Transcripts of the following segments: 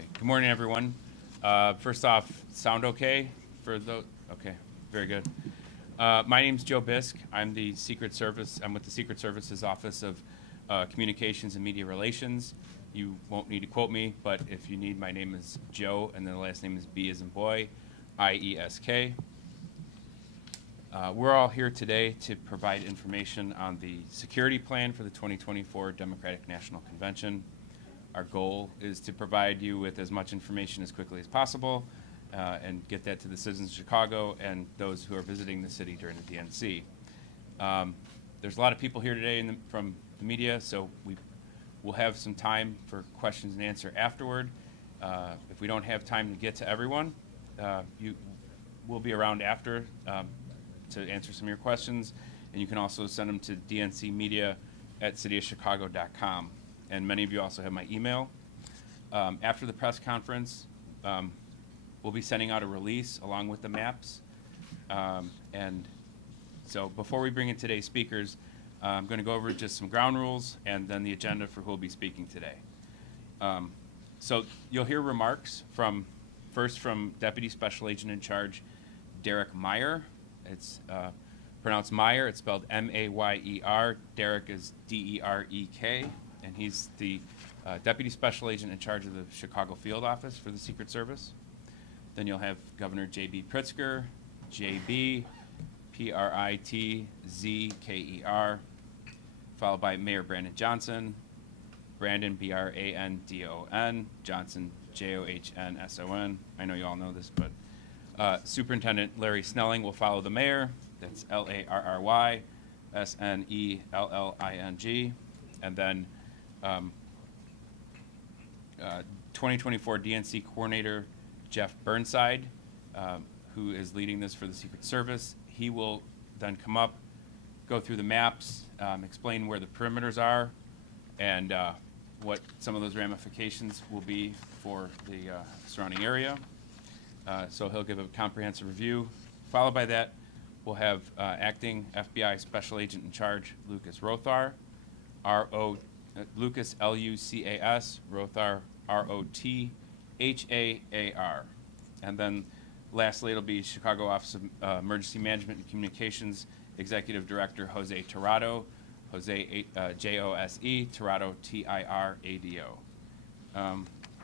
Okay. Good morning, everyone. First off, sound okay for those? Okay, very good. My name's Joe Bisk. I'm the Secret Service. I'm with the Secret Service's Office of Communications and Media Relations. You won't need to quote me, but if you need, my name is Joe, and then the last name is B as in boy, I-E-S-K. We're all here today to provide information on the security plan for the 2024 Democratic National Convention. Our goal is to provide you with as much information as quickly as possible and get that to the citizens of Chicago and those who are visiting the city during the DNC. There's a lot of people here today from the media, so we'll have some time for questions and answer afterward. If we don't have time to get to everyone, we'll be around after to answer some of your questions, and you can also send them to dncmedia@cityofchicago.com. And many of you also have my email. After the press conference, we'll be sending out a release along with the maps. And so before we bring in today's speakers, I'm going to go over just some ground rules and then the agenda for who will be speaking today. So you'll hear remarks first from Deputy Special Agent in Charge Derek Meyer. It's pronounced Meyer. It's spelled M-A-Y-E-R. Derek is D-E-R-E-K. And he's the Deputy Special Agent in charge of the Chicago Field Office for the Secret Service. Then you'll have Governor J.B. Pritzker, J.B., P-R-I-T-Z-K-E-R, followed by Mayor Brandon Johnson, Brandon, B-R-A-N-D-O-N, Johnson, J-O-H-N-S-O-N. I know you all know this, but Superintendent Larry Snelling will follow the mayor. That's L-A-R-R-Y-S-N-E-L-L-I-N-G. And then 2024 DNC Coordinator Jeff Burnside, who is leading this for the Secret Service. He will then come up, go through the maps, explain where the perimeters are, and what some of those ramifications will be for the surrounding area. So he'll give a comprehensive review. Followed by that, we'll have Acting FBI Special Agent in Charge Lucas Rothar, Lucas L-U-C-A-S, Rothar R-O-T-H-A-A-R. And then lastly, it'll be Chicago Office of Emergency Management and Communications Executive Director Jose Tirado, Jose J-O-S-E, Tirado T-I-R-A-D-O.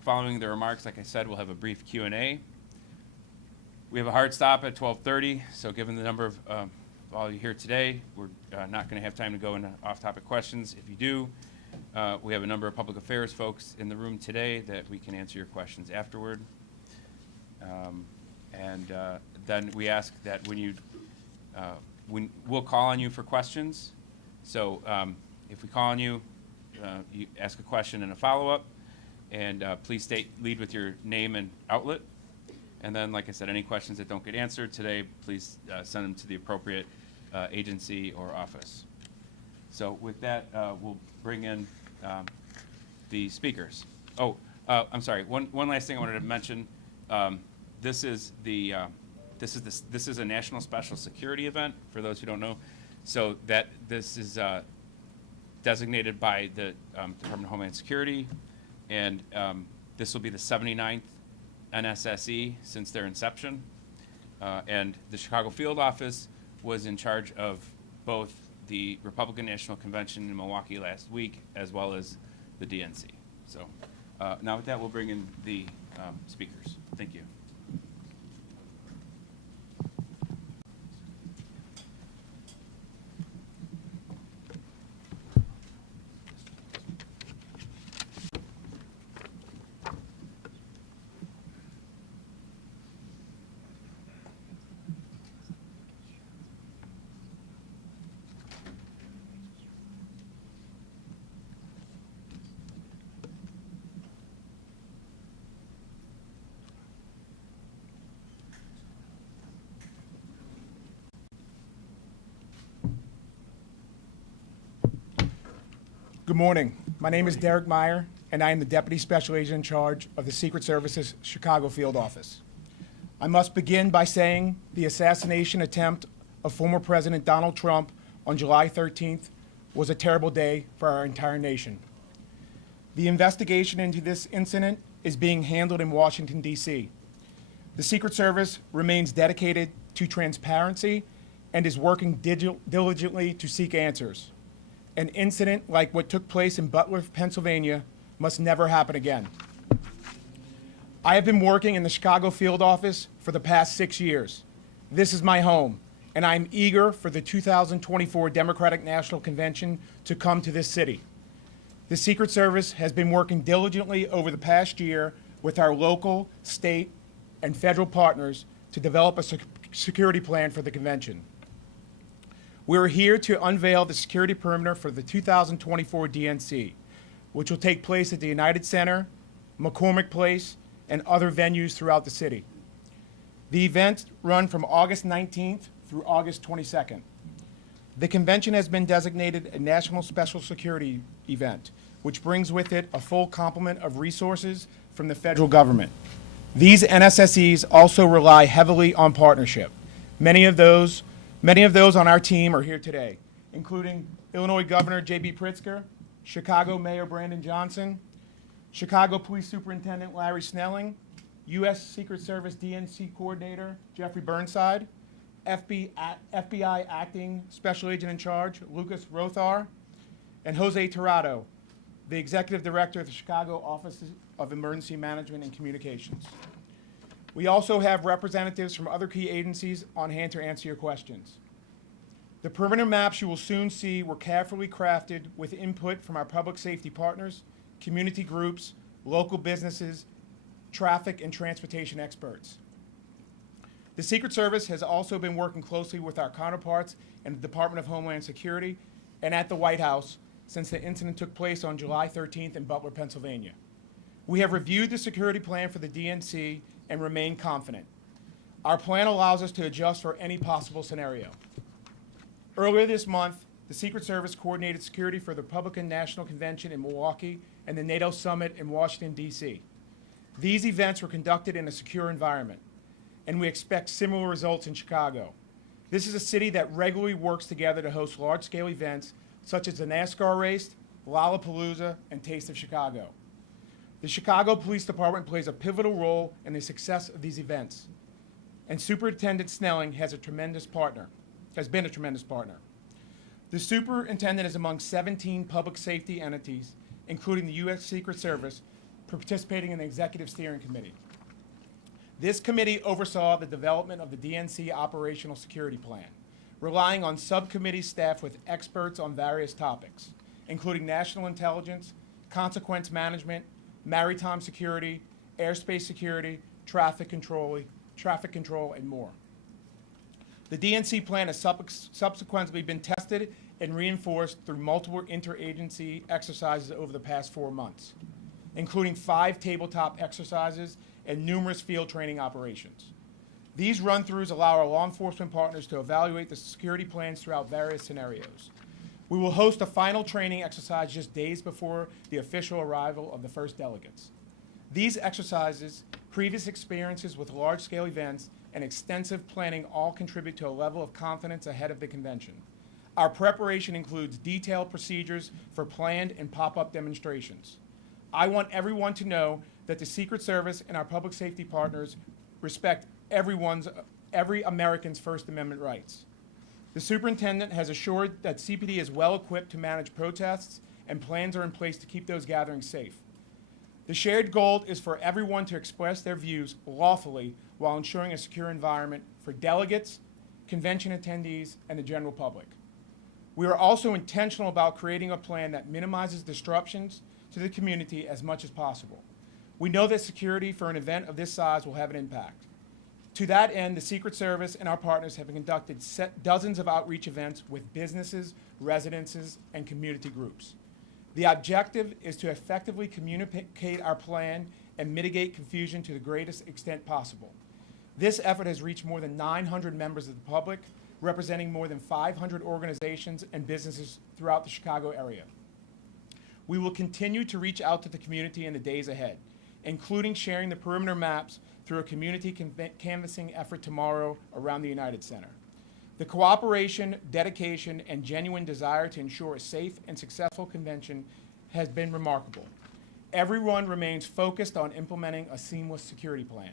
Following the remarks, like I said, we'll have a brief Q&A. We have a hard stop at 12:30, so given the number of all you here today, we're not going to have time to go into off-topic questions. If you do, we have a number of public affairs folks in the room today that we can answer your questions afterward. Then we ask that we'll call on you for questions. So if we call on you, you ask a question and a follow-up, and please lead with your name and outlet. And then, like I said, any questions that don't get answered today, please send them to the appropriate agency or office. So with that, we'll bring in the speakers. Oh, I'm sorry. One last thing I wanted to mention. This is a national special security event. For those who don't know, so that this is designated by the Department of Homeland Security, and this will be the 79th NSSE since their inception, and the Chicago Field Office was in charge of both the Republican National Convention in Milwaukee last week as well as the DNC. So now with that, we'll bring in the speakers. Thank you. Good morning. My name is Derek Meyer, and I am the Deputy Special Agent in charge of the Secret Service's Chicago Field Office. I must begin by saying the assassination attempt of former President Donald Trump on July 13th was a terrible day for our entire nation. The investigation into this incident is being handled in Washington, D.C. The Secret Service remains dedicated to transparency and is working diligently to seek answers. An incident like what took place in Butler, Pennsylvania, must never happen again. I have been working in the Chicago field office for the past 6 years. This is my home, and I am eager for the 2024 Democratic National Convention to come to this city. The Secret Service has been working diligently over the past year with our local, state, and federal partners to develop a security plan for the convention. We are here to unveil the security perimeter for the 2024 DNC, which will take place at the United Center, McCormick Place, and other venues throughout the city. The events run from August 19th through August 22nd. The convention has been designated a National Special Security event, which brings with it a full complement of resources from the federal government. These NSSEs also rely heavily on partnership. Many of those on our team are here today, including Illinois Governor J.B. Pritzker, Chicago Mayor Brandon Johnson, Chicago Police Superintendent Larry Snelling, U.S. Secret Service DNC Coordinator Jeffrey Burnside, FBI Acting Special Agent in Charge Lucas Rothar, and Jose Tirado, the Executive Director of the Chicago Office of Emergency Management and Communications. We also have representatives from other key agencies on hand to answer your questions. The perimeter maps you will soon see were carefully crafted with input from our public safety partners, community groups, local businesses, traffic and transportation experts. The Secret Service has also been working closely with our counterparts in the Department of Homeland Security and at the White House since the incident took place on July 13th in Butler, Pennsylvania. We have reviewed the security plan for the DNC and remain confident. Our plan allows us to adjust for any possible scenario. Earlier this month, the Secret Service coordinated security for the Republican National Convention in Milwaukee and the NATO Summit in Washington, D.C. These events were conducted in a secure environment, and we expect similar results in Chicago. This is a city that regularly works together to host large-scale events such as the NASCAR race, Lollapalooza, and Taste of Chicago. The Chicago Police Department plays a pivotal role in the success of these events, and Superintendent Snelling has been a tremendous partner. The superintendent is among 17 public safety entities, including the U.S. Secret Service, participating in the Executive Steering Committee. This committee oversaw the development of the DNC Operational Security Plan, relying on subcommittee staff with experts on various topics, including national intelligence, consequence management, maritime security, airspace security, traffic control, and more. The DNC plan has subsequently been tested and reinforced through multiple interagency exercises over the past 4 months, including 5 tabletop exercises and numerous field training operations. These run-throughs allow our law enforcement partners to evaluate the security plans throughout various scenarios. We will host a final training exercise just days before the official arrival of the first delegates. These exercises, previous experiences with large-scale events, and extensive planning all contribute to a level of confidence ahead of the convention. Our preparation includes detailed procedures for planned and pop-up demonstrations. I want everyone to know that the Secret Service and our public safety partners respect every American's First Amendment rights. The superintendent has assured that CPD is well equipped to manage protests, and plans are in place to keep those gatherings safe. The shared goal is for everyone to express their views lawfully while ensuring a secure environment for delegates, convention attendees, and the general public. We are also intentional about creating a plan that minimizes disruptions to the community as much as possible. We know that security for an event of this size will have an impact. To that end, the Secret Service and our partners have conducted dozens of outreach events with businesses, residences, and community groups. The objective is to effectively communicate our plan and mitigate confusion to the greatest extent possible. This effort has reached more than 900 members of the public, representing more than 500 organizations and businesses throughout the Chicago area. We will continue to reach out to the community in the days ahead, including sharing the perimeter maps through a community canvassing effort tomorrow around the United Center. The cooperation, dedication, and genuine desire to ensure a safe and successful convention has been remarkable. everyone remains focused on implementing a seamless security plan.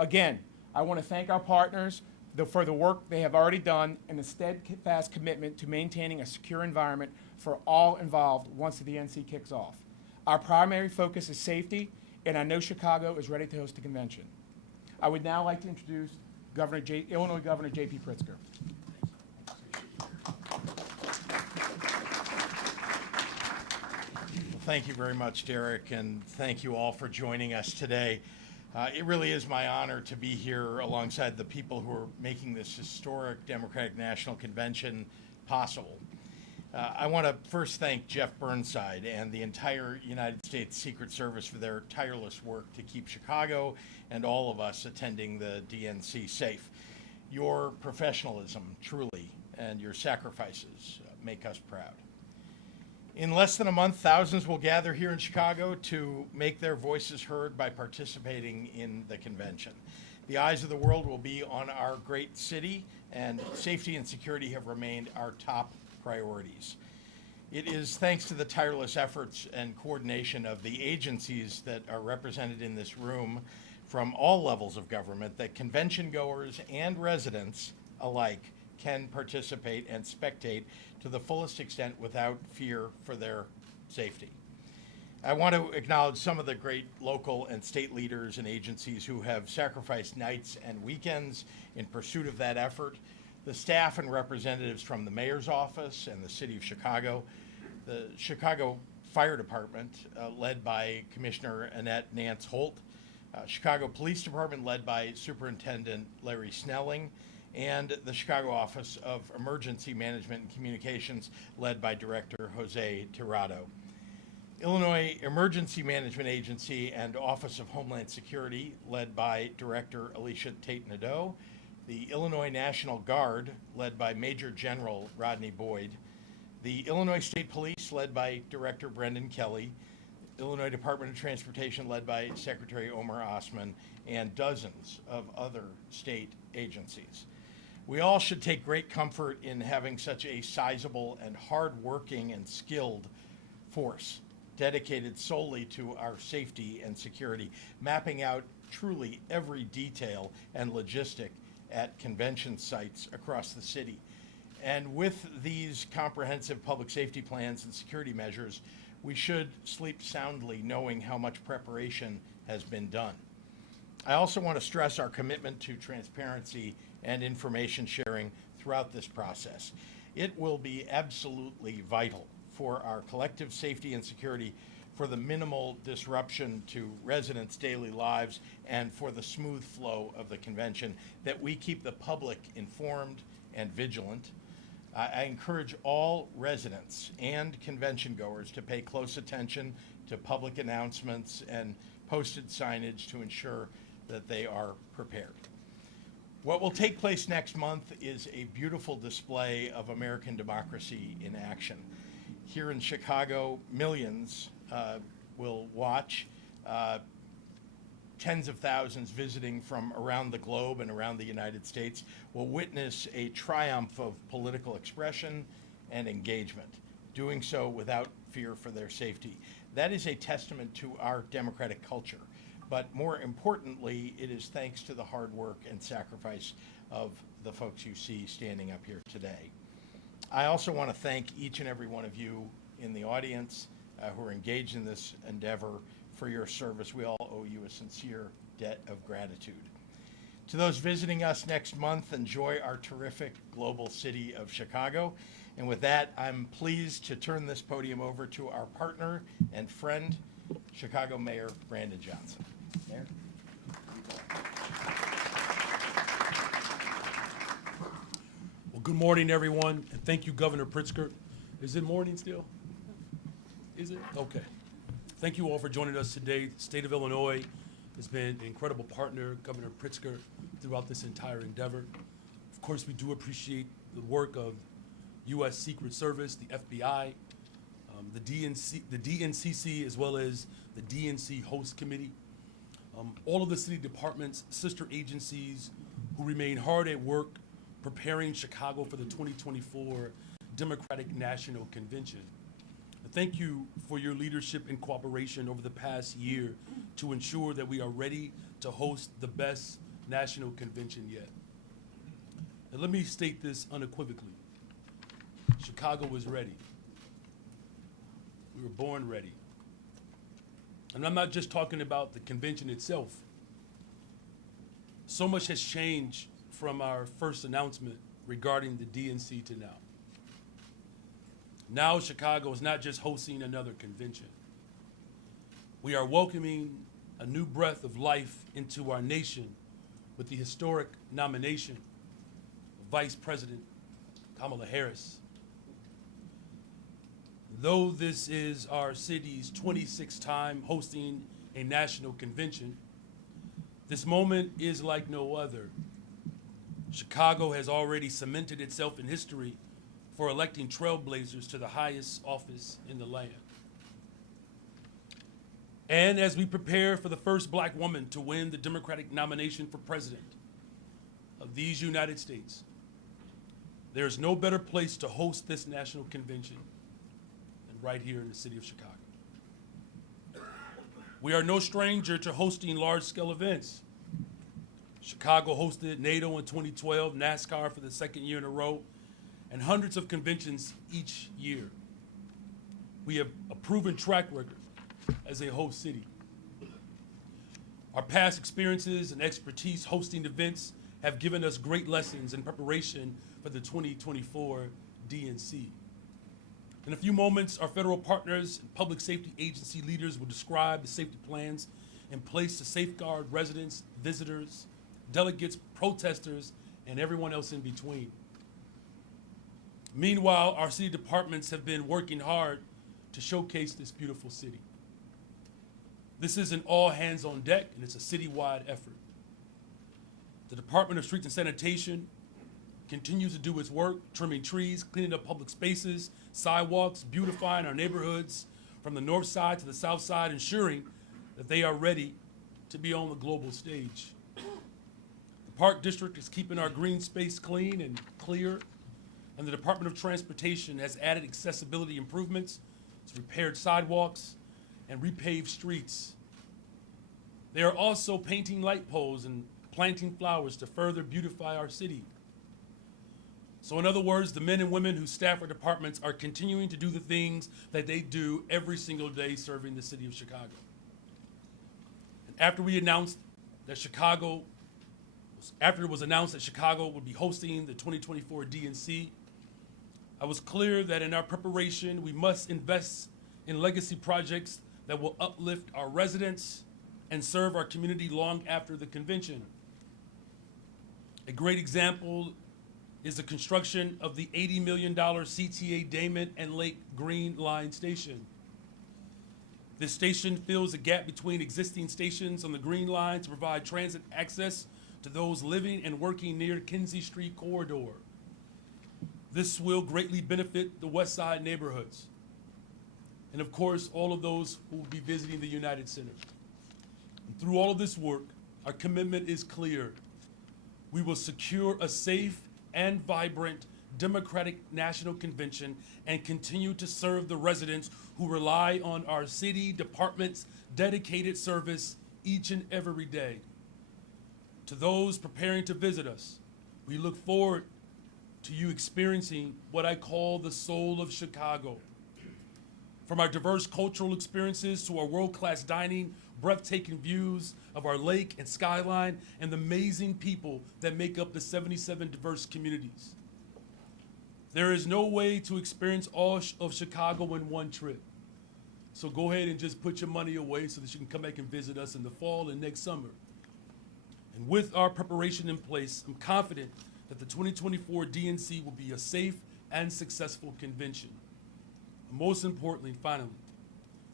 Again, I want to thank our partners for the work they have already done and the steadfast commitment to maintaining a secure environment for all involved once the DNC kicks off. Our primary focus is safety, and I know Chicago is ready to host the convention. I would now like to introduce Illinois Governor J.P. Pritzker. Thank you very much, Derek, and thank you all for joining us today. It really is my honor to be here alongside the people who are making this historic Democratic National Convention possible. I want to first thank Jeff Burnside and the entire United States Secret Service for their tireless work to keep Chicago and all of us attending the DNC safe. Your professionalism, truly, and your sacrifices make us proud. In less than a month, thousands will gather here in Chicago to make their voices heard by participating in the convention. The eyes of the world will be on our great city, and safety and security have remained our top priorities. It is thanks to the tireless efforts and coordination of the agencies that are represented in this room from all levels of government that convention goers and residents alike can participate and spectate to the fullest extent without fear for their safety. I want to acknowledge some of the great local and state leaders and agencies who have sacrificed nights and weekends in pursuit of that effort. The staff and representatives from the mayor's office and the city of Chicago, the Chicago Fire Department, led by Commissioner Annette Nance Holt, Chicago Police Department, led by Superintendent Larry Snelling, and the Chicago Office of Emergency Management and Communications, led by Director Jose Tirado. Illinois Emergency Management Agency and Office of Homeland Security, led by Director Alicia Tate-Nadeau. The Illinois National Guard, led by Major General Rodney Boyd. The Illinois State Police, led by Director Brendan Kelly. Illinois Department of Transportation, led by Secretary Omar Osman, and dozens of other state agencies. We all should take great comfort in having such a sizable and hard-working and skilled force dedicated solely to our safety and security, mapping out truly every detail and logistic at convention sites across the city. And with these comprehensive public safety plans and security measures, we should sleep soundly knowing how much preparation has been done. I also want to stress our commitment to transparency and information sharing throughout this process. It will be absolutely vital for our collective safety and security, for the minimal disruption to residents' daily lives, and for the smooth flow of the convention, that we keep the public informed and vigilant. I encourage all residents and convention goers to pay close attention to public announcements and posted signage to ensure that they are prepared. What will take place next month is a beautiful display of American democracy in action. Here in Chicago, millions will watch. Tens of thousands visiting from around the globe and around the United States will witness a triumph of political expression and engagement, doing so without fear for their safety. That is a testament to our democratic culture, but more importantly, it is thanks to the hard work and sacrifice of the folks you see standing up here today. I also want to thank each and every one of you in the audience who are engaged in this endeavor for your service. We all owe you a sincere debt of gratitude. To those visiting us next month, enjoy our terrific global city of Chicago. And with that, I'm pleased to turn this podium over to our partner and friend, Chicago Mayor Brandon Johnson. Mayor. Well, good morning, everyone, and thank you, Governor Pritzker. Is it morning still? Is it? Okay. Thank you all for joining us today. The state of Illinois has been an incredible partner, Governor Pritzker, throughout this entire endeavor. Of course, we do appreciate the work of U.S. Secret Service, the FBI, the DNCC, as well as the DNC Host Committee. All of the city departments, sister agencies who remain hard at work preparing Chicago for the 2024 Democratic National Convention. Thank you for your leadership and cooperation over the past year to ensure that we are ready to host the best national convention yet. And let me state this unequivocally. Chicago was ready. We were born ready. And I'm not just talking about the convention itself. So much has changed from our first announcement regarding the DNC to now. Now Chicago is not just hosting another convention. We are welcoming a new breath of life into our nation with the historic nomination of Vice President Kamala Harris. Though this is our city's 26th time hosting a national convention, this moment is like no other. Chicago has already cemented itself in history for electing trailblazers to the highest office in the land. And as we prepare for the first black woman to win the Democratic nomination for president of these United States, there is no better place to host this national convention than right here in the city of Chicago. We are no stranger to hosting large-scale events. Chicago hosted NATO in 2012, NASCAR for the second year in a row, and hundreds of conventions each year. We have a proven track record as a host city. Our past experiences and expertise hosting events have given us great lessons in preparation for the 2024 DNC. In a few moments, our federal partners and public safety agency leaders will describe the safety plans in place to safeguard residents, visitors, delegates, protesters, and everyone else in between. Meanwhile, our city departments have been working hard to showcase this beautiful city. This is an all hands on deck, and it's a citywide effort. The Department of Streets and Sanitation continues to do its work, trimming trees, cleaning up public spaces, sidewalks, beautifying our neighborhoods from the north side to the south side, ensuring that they are ready to be on the global stage. The Park District is keeping our green space clean and clear, and the Department of Transportation has added accessibility improvements, it's repaired sidewalks, and repaved streets. They are also painting light poles and planting flowers to further beautify our city. So in other words, the men and women who staff our departments are continuing to do the things that they do every single day serving the city of Chicago. And after it was announced that Chicago would be hosting the 2024 DNC, I was clear that in our preparation, we must invest in legacy projects that will uplift our residents and serve our community long after the convention. A great example is the construction of the $80 million CTA Damon and Lake Green Line station. This station fills a gap between existing stations on the Green Line to provide transit access to those living and working near Kinsey Street corridor. This will greatly benefit the West Side neighborhoods, and of course, all of those who will be visiting the United Center. And through all of this work, our commitment is clear. We will secure a safe and vibrant Democratic National Convention and continue to serve the residents who rely on our city department's dedicated service each and every day. To those preparing to visit us, we look forward to you experiencing what I call the soul of Chicago. From our diverse cultural experiences to our world-class dining, breathtaking views of our lake and skyline, and the amazing people that make up the 77 diverse communities. There is no way to experience all of Chicago in one trip. So go ahead and just put your money away so that you can come back and visit us in the fall and next summer. And with our preparation in place, I'm confident that the 2024 DNC will be a safe and successful convention. Most importantly, finally,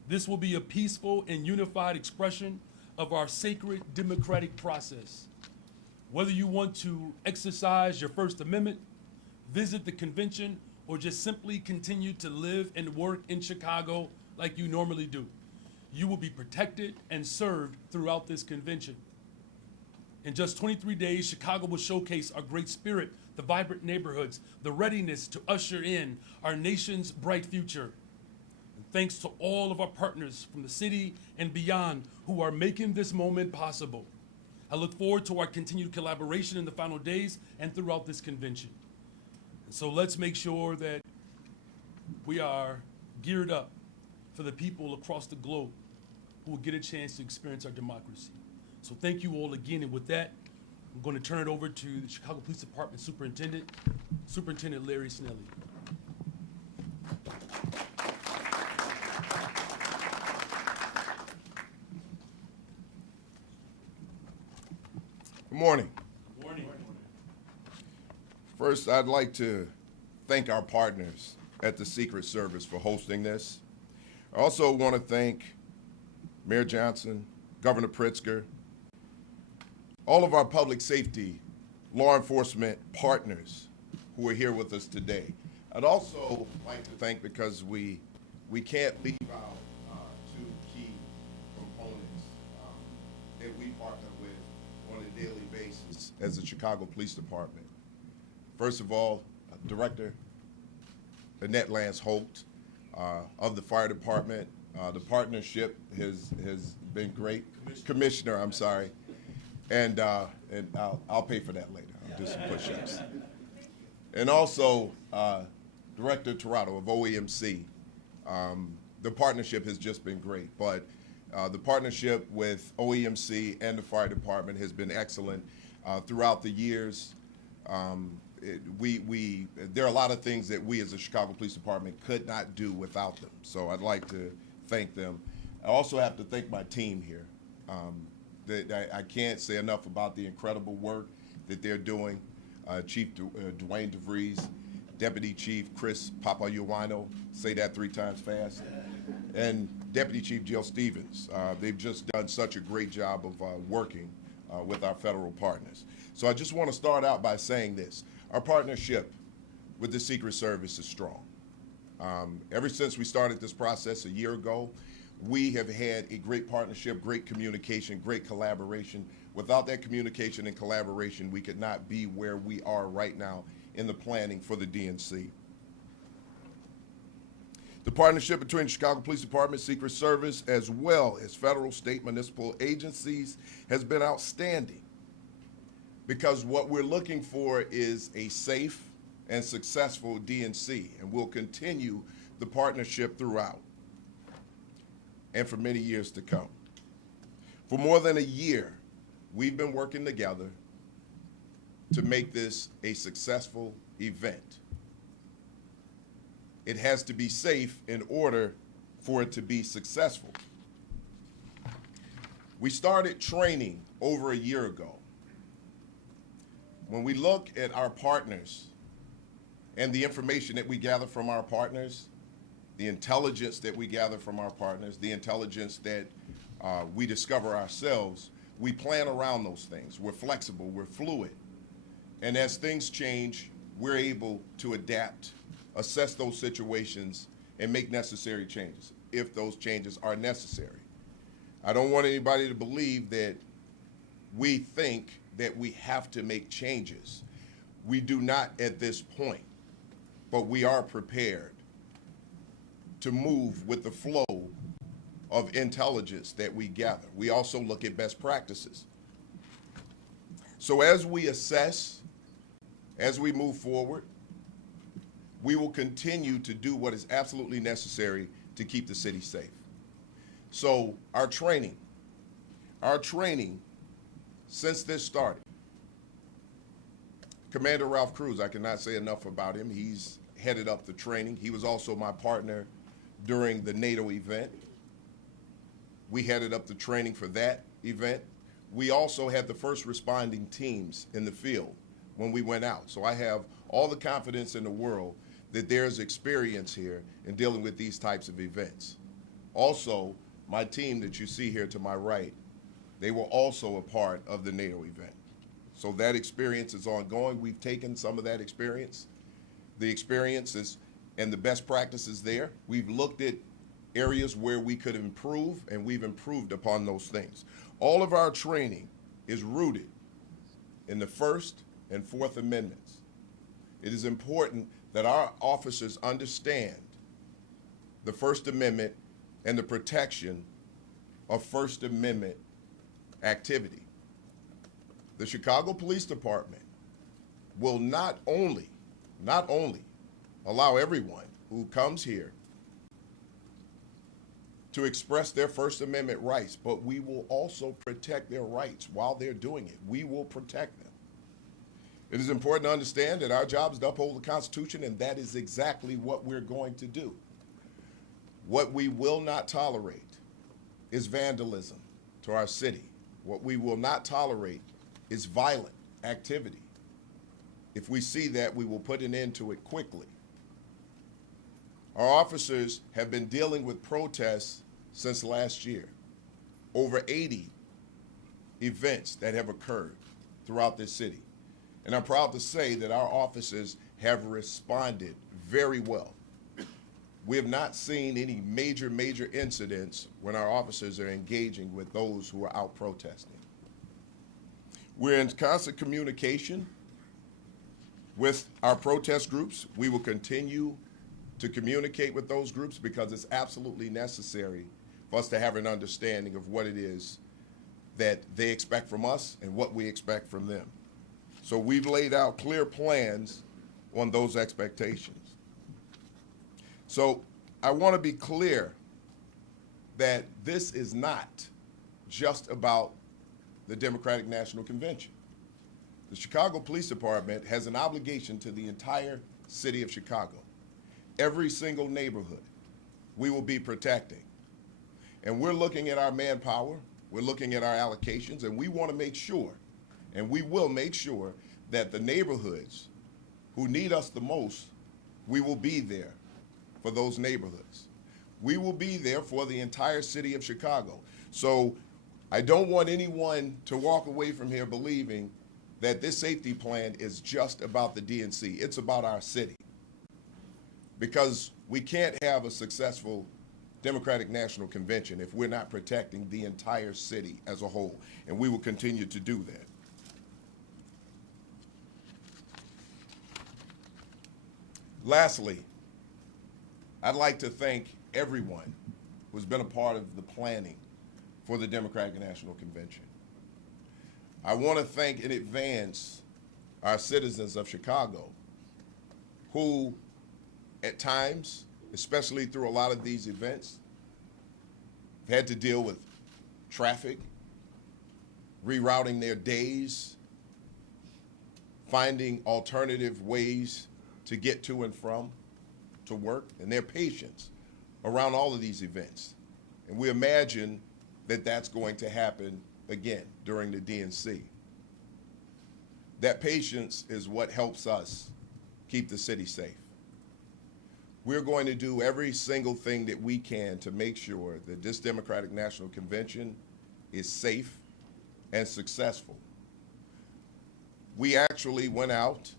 this will be a peaceful and unified expression of our sacred democratic process. Whether you want to exercise your First Amendment, visit the convention, or just simply continue to live and work in Chicago like you normally do, you will be protected and served throughout this convention. In just 23 days, Chicago will showcase our great spirit, the vibrant neighborhoods, the readiness to usher in our nation's bright future. And thanks to all of our partners from the city and beyond who are making this moment possible. I look forward to our continued collaboration in the final days and throughout this convention. And so let's make sure that we are geared up for the people across the globe who will get a chance to experience our democracy. So thank you all again, and with that, I'm going to turn it over to the Chicago Police Department Superintendent, Superintendent Larry Snelly. Good morning. Morning. First, I'd like to thank our partners at the Secret Service for hosting this. I also want to thank Mayor Johnson, Governor Pritzker, all of our public safety, law enforcement partners who are here with us today. I'd also like to thank, because we can't leave out two key components that we partner with on a daily basis as the Chicago Police Department. First of all, Director Annette Lance Holt of the Fire Department. The partnership has been great. Commissioner, I'm sorry. And I'll pay for that later. I'll do some push-ups. And also, Director Torado of OEMC. The partnership has just been great, but the partnership with OEMC and the Fire Department has been excellent throughout the years. There are a lot of things that we as the Chicago Police Department could not do without them, so I'd like to thank them. I also have to thank my team here. I can't say enough about the incredible work that they're doing. Chief Dwayne DeVries, Deputy Chief Chris Papayuano, say that 3 times fast, and Deputy Chief Jill Stevens. They've just done such a great job of working with our federal partners. So I just want to start out by saying this. Our partnership with the Secret Service is strong. Ever since we started this process a year ago, we have had a great partnership, great communication, great collaboration. Without that communication and collaboration, we could not be where we are right now in the planning for the DNC. The partnership between the Chicago Police Department, Secret Service, as well as federal, state, municipal agencies has been outstanding, because what we're looking for is a safe and successful DNC, and we'll continue the partnership throughout and for many years to come. For more than a year, we've been working together to make this a successful event. It has to be safe in order for it to be successful. We started training over a year ago. When we look at our partners and the information that we gather from our partners, the intelligence that we gather from our partners, the intelligence that we discover ourselves, we plan around those things. We're flexible, we're fluid. And as things change, we're able to adapt, assess those situations, and make necessary changes if those changes are necessary. I don't want anybody to believe that we think that we have to make changes. We do not at this point, but we are prepared to move with the flow of intelligence that we gather. We also look at best practices. So as we assess, as we move forward, we will continue to do what is absolutely necessary to keep the city safe. So our training, since this started, Commander Ralph Cruz, I cannot say enough about him. He's headed up the training. He was also my partner during the NATO event. We headed up the training for that event. We also had the first responding teams in the field when we went out. So I have all the confidence in the world that there's experience here in dealing with these types of events. Also, my team that you see here to my right, they were also a part of the NATO event. So that experience is ongoing. We've taken some of that experience, the experiences and the best practices there. We've looked at areas where we could improve, and we've improved upon those things. All of our training is rooted in the First and Fourth Amendments. It is important that our officers understand the First Amendment and the protection of First Amendment activity. The Chicago Police Department will not only allow everyone who comes here to express their First Amendment rights, but we will also protect their rights while they're doing it. We will protect them. It is important to understand that our job is to uphold the Constitution, and that is exactly what we're going to do. What we will not tolerate is vandalism to our city. What we will not tolerate is violent activity. If we see that, we will put an end to it quickly. Our officers have been dealing with protests since last year. Over 80 events that have occurred throughout this city. And I'm proud to say that our officers have responded very well. We have not seen any major incidents when our officers are engaging with those who are out protesting. We're in constant communication with our protest groups. We will continue to communicate with those groups because it's absolutely necessary for us to have an understanding of what it is that they expect from us and what we expect from them. So we've laid out clear plans on those expectations. So I want to be clear that this is not just about the Democratic National Convention. The Chicago Police Department has an obligation to the entire city of Chicago. Every single neighborhood we will be protecting. And we're looking at our manpower, we're looking at our allocations, and we want to make sure, and we will make sure, that the neighborhoods who need us the most, we will be there for those neighborhoods. We will be there for the entire city of Chicago. So I don't want anyone to walk away from here believing that this safety plan is just about the DNC. It's about our city. Because we can't have a successful Democratic National Convention if we're not protecting the entire city as a whole, and we will continue to do that. Lastly, I'd like to thank everyone who's been a part of the planning for the Democratic National Convention. I want to thank in advance our citizens of Chicago who, at times, especially through a lot of these events, had to deal with traffic, rerouting their days, finding alternative ways to get to and from to work, and their patience around all of these events. And we imagine that that's going to happen again during the DNC. That patience is what helps us keep the city safe. We're going to do every single thing that we can to make sure that this Democratic National Convention is safe and successful. We actually went out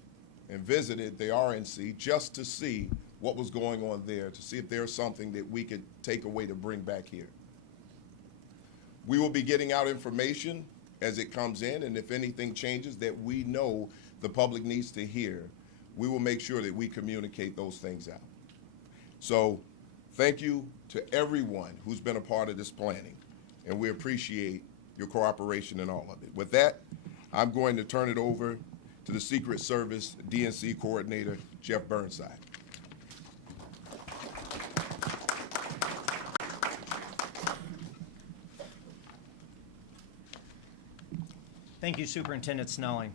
and visited the RNC just to see what was going on there, to see if there's something that we could take away to bring back here. We will be getting out information as it comes in, and if anything changes that we know the public needs to hear, we will make sure that we communicate those things out. So thank you to everyone who's been a part of this planning, and we appreciate your cooperation in all of it. With that, I'm going to turn it over to the Secret Service DNC Coordinator, Jeff Burnside. Thank you, Superintendent Snelling.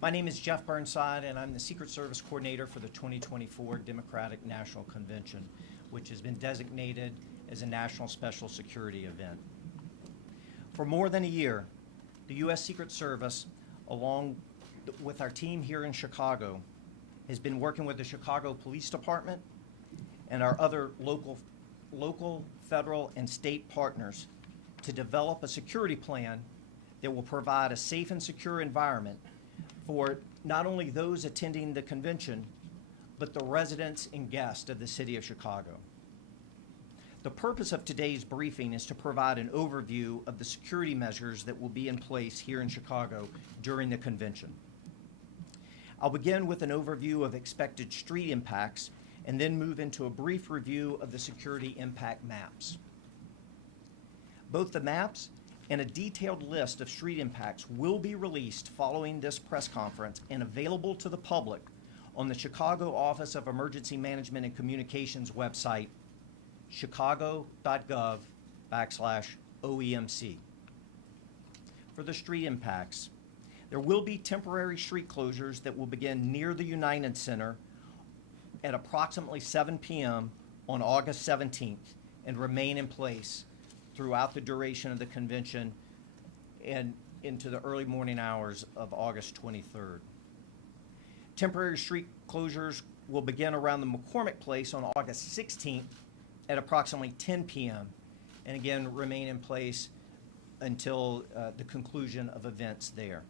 My name is Jeff Burnside, and I'm the Secret Service Coordinator for the 2024 Democratic National Convention, which has been designated as a National Special Security event. For more than a year, the U.S. Secret Service, along with our team here in Chicago, has been working with the Chicago Police Department and our other local, federal, and state partners to develop a security plan that will provide a safe and secure environment for not only those attending the convention, but the residents and guests of the city of Chicago. The purpose of today's briefing is to provide an overview of the security measures that will be in place here in Chicago during the convention. I'll begin with an overview of expected street impacts and then move into a brief review of the security impact maps. Both the maps and a detailed list of street impacts will be released following this press conference and available to the public on the Chicago Office of Emergency Management and Communications website, chicago.gov/OEMC. For the street impacts, there will be temporary street closures that will begin near the United Center at approximately 7 p.m. on August 17th and remain in place throughout the duration of the convention and into the early morning hours of August 23rd. Temporary street closures will begin around the McCormick Place on August 16th at approximately 10 p.m. and again remain in place until the conclusion of events there.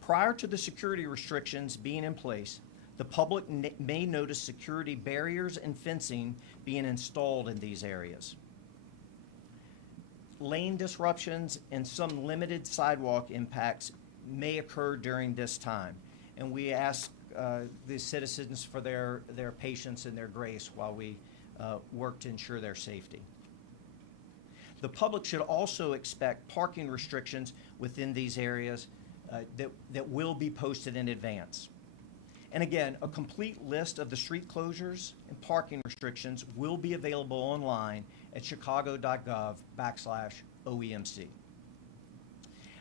Prior to the security restrictions being in place, the public may notice security barriers and fencing being installed in these areas. Lane disruptions and some limited sidewalk impacts may occur during this time, and we ask the citizens for their patience and their grace while we work to ensure their safety. The public should also expect parking restrictions within these areas that will be posted in advance. And again, a complete list of the street closures and parking restrictions will be available online at chicago.gov/OEMC.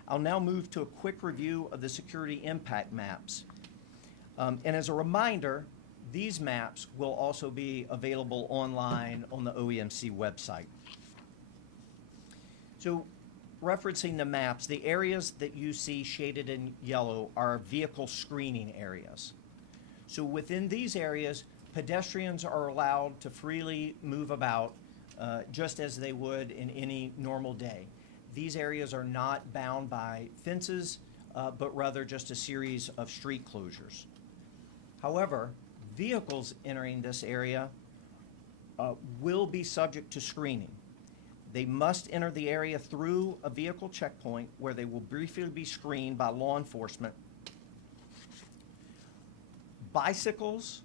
I'll now move to a quick review of the security impact maps. And as a reminder, these maps will also be available online on the OEMC website. So, referencing the maps, the areas that you see shaded in yellow are vehicle screening areas. So within these areas, pedestrians are allowed to freely move about just as they would in any normal day. These areas are not bound by fences, but rather just a series of street closures. However, vehicles entering this area will be subject to screening. They must enter the area through a vehicle checkpoint where they will briefly be screened by law enforcement. Bicycles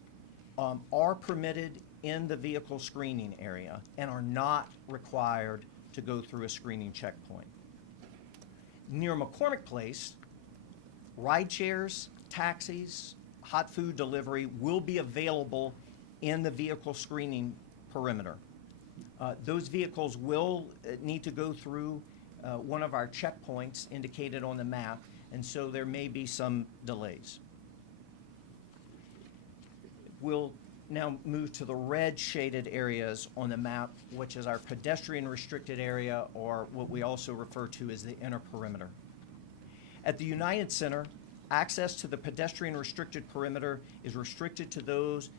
are permitted in the vehicle screening area and are not required to go through a screening checkpoint. Near McCormick Place, ride shares, taxis, hot food delivery will be available in the vehicle screening perimeter. Those vehicles will need to go through one of our checkpoints indicated on the map, and so there may be some delays. We'll now move to the red shaded areas on the map, which is our pedestrian restricted area, or what we also refer to as the inner perimeter. At the United Center, access to the pedestrian restricted perimeter is restricted to those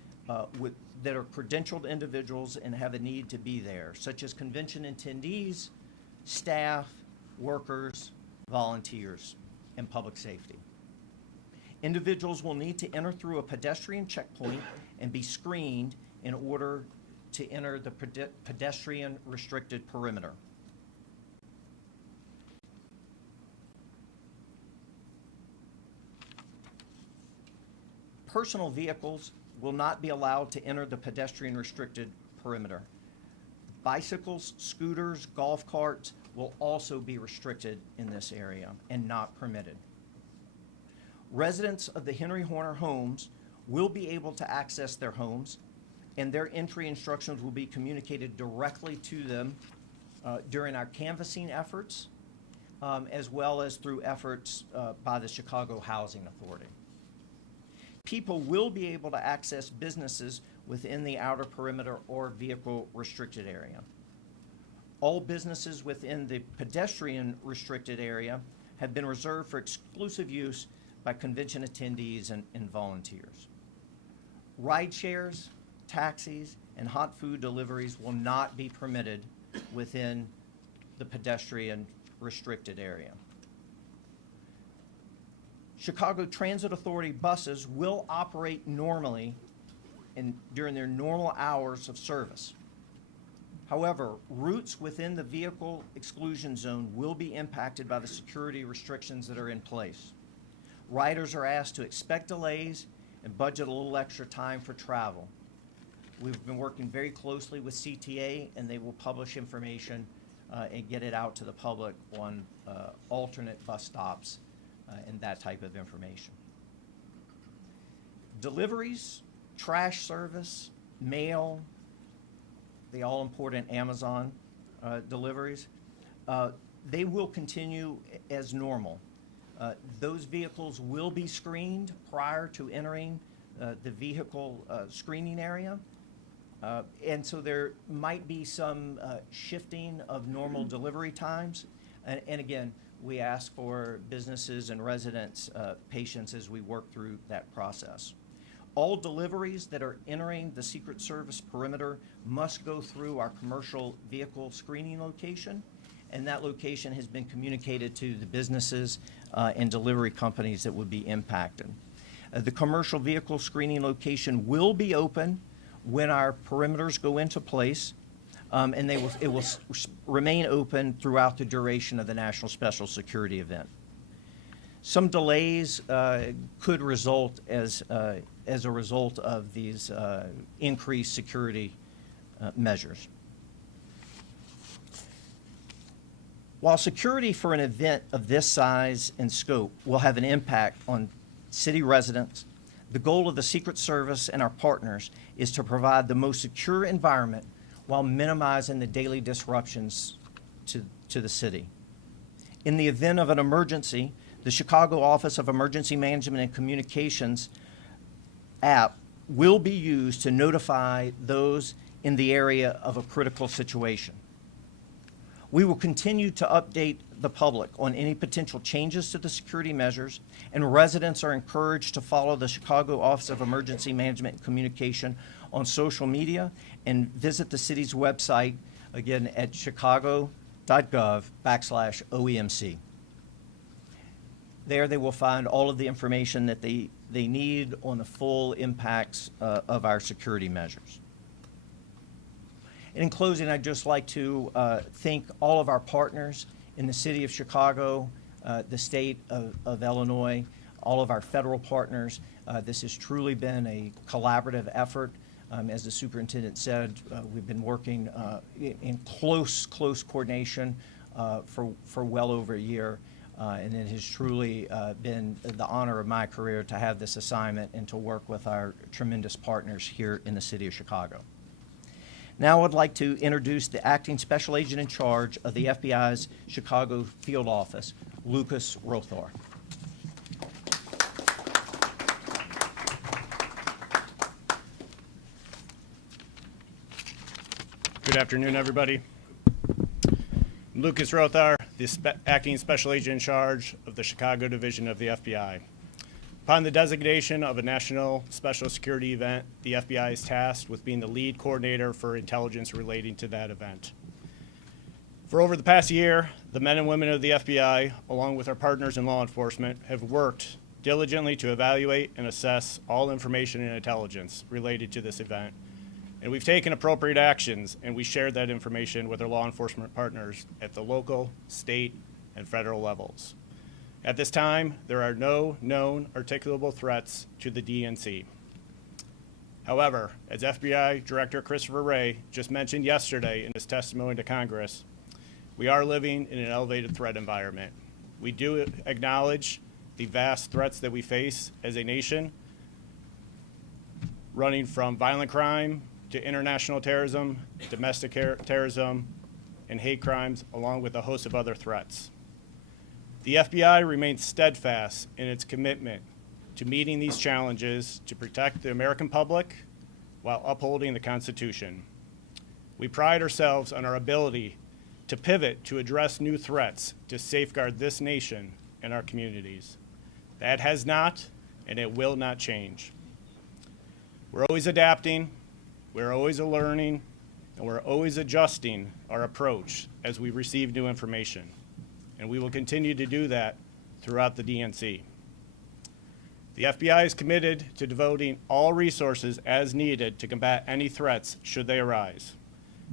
that are credentialed individuals and have a need to be there, such as convention attendees, staff, workers, volunteers, and public safety. Individuals will need to enter through a pedestrian checkpoint and be screened in order to enter the pedestrian restricted perimeter. Personal vehicles will not be allowed to enter the pedestrian restricted perimeter. Bicycles, scooters, golf carts will also be restricted in this area and not permitted. Residents of the Henry Horner homes will be able to access their homes, and their entry instructions will be communicated directly to them during our canvassing efforts, as well as through efforts by the Chicago Housing Authority. People will be able to access businesses within the outer perimeter or vehicle restricted area. All businesses within the pedestrian restricted area have been reserved for exclusive use by convention attendees and volunteers. Ride shares, taxis, and hot food deliveries will not be permitted within the pedestrian restricted area. Chicago Transit Authority buses will operate normally during their normal hours of service. However, routes within the vehicle exclusion zone will be impacted by the security restrictions that are in place. Riders are asked to expect delays and budget a little extra time for travel. We've been working very closely with CTA, and they will publish information and get it out to the public on alternate bus stops and that type of information. Deliveries, trash service, mail, the all-important Amazon deliveries, they will continue as normal. Those vehicles will be screened prior to entering the vehicle screening area. And so there might be some shifting of normal delivery times. And again, we ask for businesses and residents' patience as we work through that process. All deliveries that are entering the Secret Service perimeter must go through our commercial vehicle screening location, and that location has been communicated to the businesses and delivery companies that would be impacted. The commercial vehicle screening location will be open when our perimeters go into place, and it will remain open throughout the duration of the National Special Security event. Some delays could result as a result of these increased security measures. While security for an event of this size and scope will have an impact on city residents, the goal of the Secret Service and our partners is to provide the most secure environment while minimizing the daily disruptions to the city. In the event of an emergency, the Chicago Office of Emergency Management and Communications app will be used to notify those in the area of a critical situation. We will continue to update the public on any potential changes to the security measures, and residents are encouraged to follow the Chicago Office of Emergency Management and Communication on social media and visit the city's website, again, at chicago.gov/OEMC. There they will find all of the information that they need on the full impacts of our security measures. In closing, I'd just like to thank all of our partners in the city of Chicago, the state of Illinois, all of our federal partners. This has truly been a collaborative effort. As the superintendent said, we've been working in close coordination for well over a year. And it has truly been the honor of my career to have this assignment and to work with our tremendous partners here in the city of Chicago. Now I'd like to introduce the acting special agent in charge of the FBI's Chicago field office, Lucas Rothar. Good afternoon, everybody. I'm Lucas Rothar, the acting special agent in charge of the Chicago division of the FBI. Upon the designation of a national special security event, the FBI is tasked with being the lead coordinator for intelligence relating to that event. For over the past year, the men and women of the FBI, along with our partners in law enforcement, have worked diligently to evaluate and assess all information and intelligence related to this event. And we've taken appropriate actions, and we shared that information with our law enforcement partners at the local, state, and federal levels. At this time, there are no known articulable threats to the DNC. However, as FBI Director Christopher Wray just mentioned yesterday in his testimony to Congress, we are living in an elevated threat environment. We do acknowledge the vast threats that we face as a nation, running from violent crime to international terrorism, domestic terrorism, and hate crimes, along with a host of other threats. The FBI remains steadfast in its commitment to meeting these challenges to protect the American public while upholding the Constitution. We pride ourselves on our ability to pivot to address new threats to safeguard this nation and our communities. That has not, and it will not change. We're always adapting, we're always learning, and we're always adjusting our approach as we receive new information. And we will continue to do that throughout the DNC. The FBI is committed to devoting all resources as needed to combat any threats should they arise.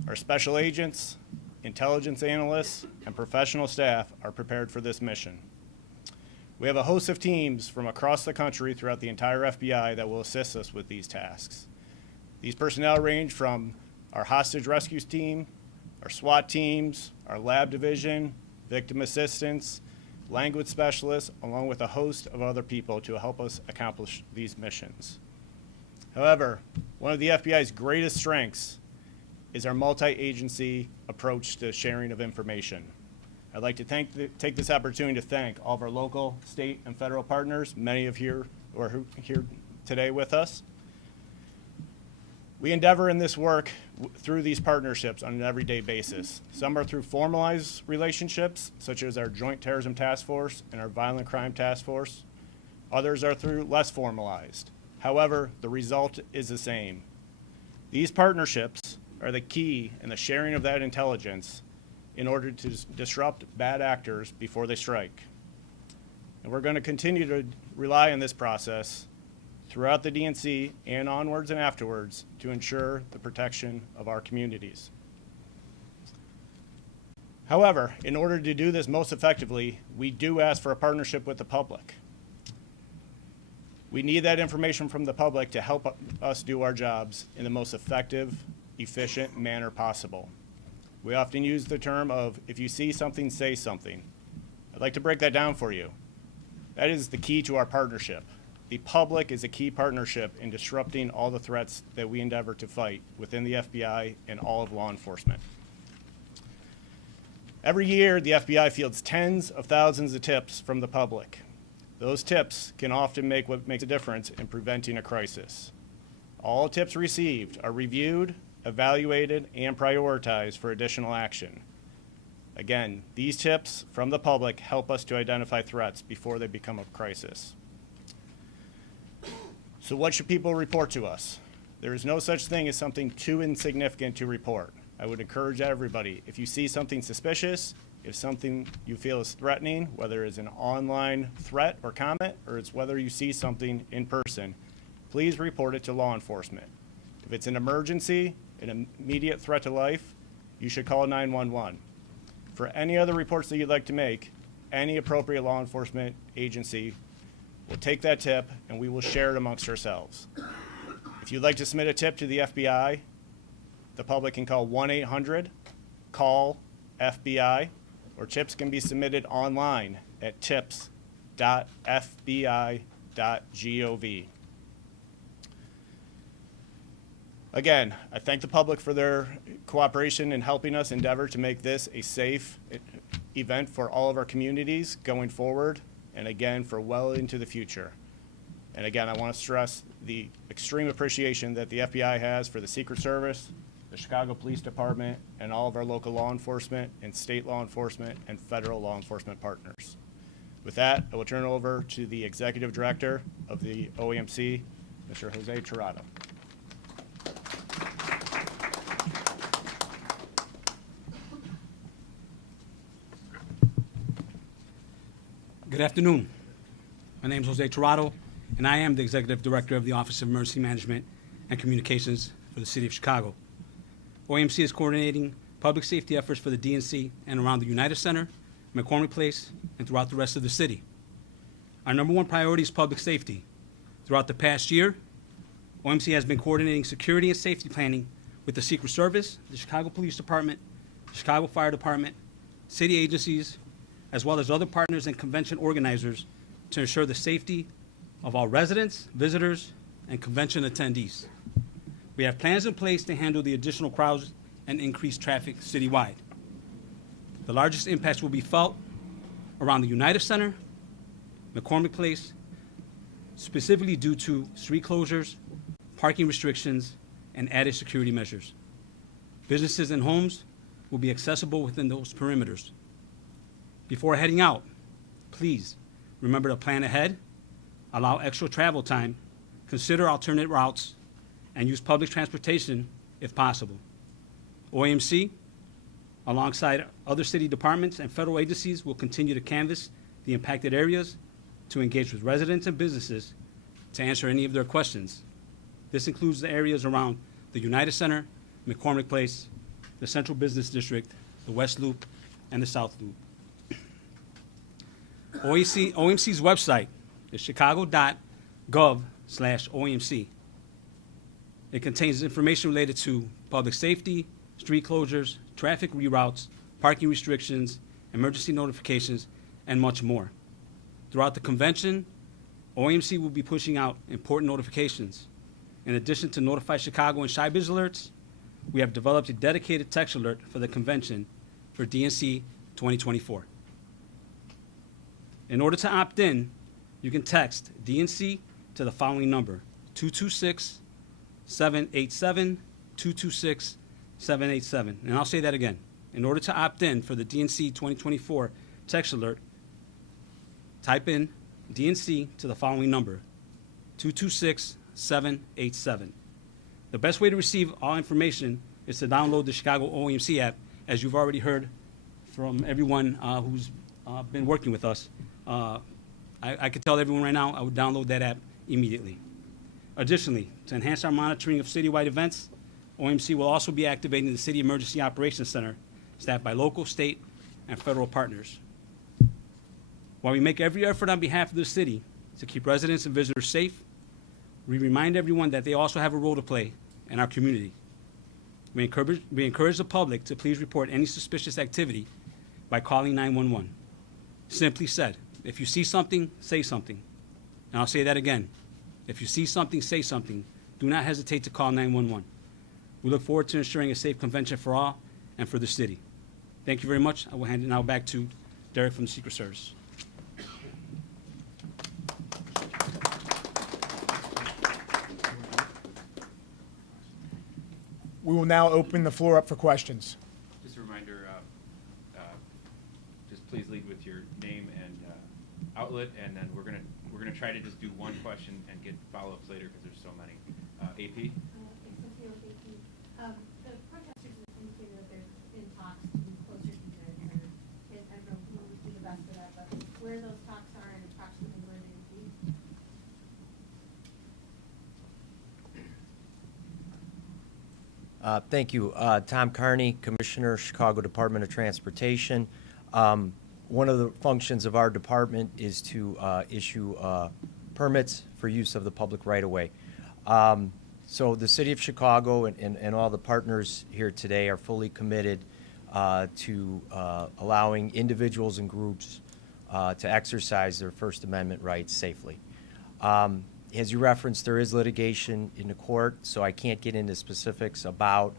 Our special agents, intelligence analysts, and professional staff are prepared for this mission. We have a host of teams from across the country throughout the entire FBI that will assist us with these tasks. These personnel range from our hostage rescue team, our SWAT teams, our lab division, victim assistance, language specialists, along with a host of other people to help us accomplish these missions. However, one of the FBI's greatest strengths is our multi-agency approach to sharing of information. I'd like to take this opportunity to thank all of our local, state, and federal partners, many of here who are here today with us. We endeavor in this work through these partnerships on an everyday basis. Some are through formalized relationships, such as our Joint Terrorism Task Force and our Violent Crime Task Force. Others are through less formalized. However, the result is the same. These partnerships are the key in the sharing of that intelligence in order to disrupt bad actors before they strike. And we're going to continue to rely on this process throughout the DNC and onwards and afterwards to ensure the protection of our communities. However, in order to do this most effectively, we do ask for a partnership with the public. We need that information from the public to help us do our jobs in the most effective, efficient manner possible. We often use the term of, if you see something, say something. I'd like to break that down for you. That is the key to our partnership. The public is a key partnership in disrupting all the threats that we endeavor to fight within the FBI and all of law enforcement. Every year, the FBI fields tens of thousands of tips from the public. Those tips can often make what makes a difference in preventing a crisis. All tips received are reviewed, evaluated, and prioritized for additional action. Again, these tips from the public help us to identify threats before they become a crisis. So what should people report to us? There is no such thing as something too insignificant to report. I would encourage everybody, if you see something suspicious, if something you feel is threatening, whether it's an online threat or comment, or it's whether you see something in person, please report it to law enforcement. If it's an emergency, an immediate threat to life, you should call 911. For any other reports that you'd like to make, any appropriate law enforcement agency will take that tip and we will share it amongst ourselves. If you'd like to submit a tip to the FBI, the public can call 1-800-CALL-FBI, or tips can be submitted online at tips.fbi.gov. Again, I thank the public for their cooperation in helping us endeavor to make this a safe event for all of our communities going forward, and again, for well into the future. And again, I want to stress the extreme appreciation that the FBI has for the Secret Service, the Chicago Police Department, and all of our local law enforcement and state law enforcement and federal law enforcement partners. With that, I will turn it over to the Executive Director of the OAMC, Mr. Jose Tirado. Good afternoon. My name is Jose Tirado, and I am the Executive Director of the Office of Emergency Management and Communications for the City of Chicago. OAMC is coordinating public safety efforts for the DNC and around the United Center, McCormick Place, and throughout the rest of the city. Our number one priority is public safety. Throughout the past year, OAMC has been coordinating security and safety planning with the Secret Service, the Chicago Police Department, the Chicago Fire Department, city agencies, as well as other partners and convention organizers to ensure the safety of all residents, visitors, and convention attendees. We have plans in place to handle the additional crowds and increased traffic citywide. The largest impacts will be felt around the United Center, McCormick Place, specifically due to street closures, parking restrictions, and added security measures. Businesses and homes will be accessible within those perimeters. Before heading out, please remember to plan ahead, allow extra travel time, consider alternate routes, and use public transportation if possible. OAMC, alongside other city departments and federal agencies, will continue to canvass the impacted areas to engage with residents and businesses to answer any of their questions. This includes the areas around the United Center, McCormick Place, the Central Business District, the West Loop, and the South Loop. OMC's website is chicago.gov/OMC. It contains information related to public safety, street closures, traffic reroutes, parking restrictions, emergency notifications, and much more. Throughout the convention, OMC will be pushing out important notifications. In addition to Notify Chicago and ShyBiz alerts, we have developed a dedicated text alert for the convention for DNC 2024. In order to opt in, you can text DNC to the following number, 226-787-226-787. And I'll say that again. In order to opt in for the DNC 2024 text alert, type in DNC to the following number, 226-787. The best way to receive all information is to download the Chicago OMC app, as you've already heard from everyone who's been working with us. I could tell everyone right now I would download that app immediately. Additionally, to enhance our monitoring of citywide events, OMC will also be activating the City Emergency Operations Center, staffed by local, state, and federal partners. While we make every effort on behalf of the city to keep residents and visitors safe, we remind everyone that they also have a role to play in our community. We encourage the public to please report any suspicious activity by calling 911. Simply said, if you see something, say something. And I'll say that again. If you see something, say something. Do not hesitate to call 911. We look forward to ensuring a safe convention for all and for the city. Thank you very much. I will hand it now back to Derek from the Secret Service. We will now open the floor up for questions. Just a reminder, just please lead with your name and outlet, and then we're gonna try to just do one question and get follow-ups later because there's so many. AP? The protesters have indicated that they're in talks to be closer to the United Center. And I don't know who would do the best for that, but where those talks are and approximately where they would be. Thank you. Tom Carney, Commissioner, Chicago Department of Transportation. One of the functions of our department is to issue permits for use of the public right-of-way. So the City of Chicago and all the partners here today are fully committed to allowing individuals and groups to exercise their First Amendment rights safely. As you referenced, there is litigation in the court, so I can't get into specifics about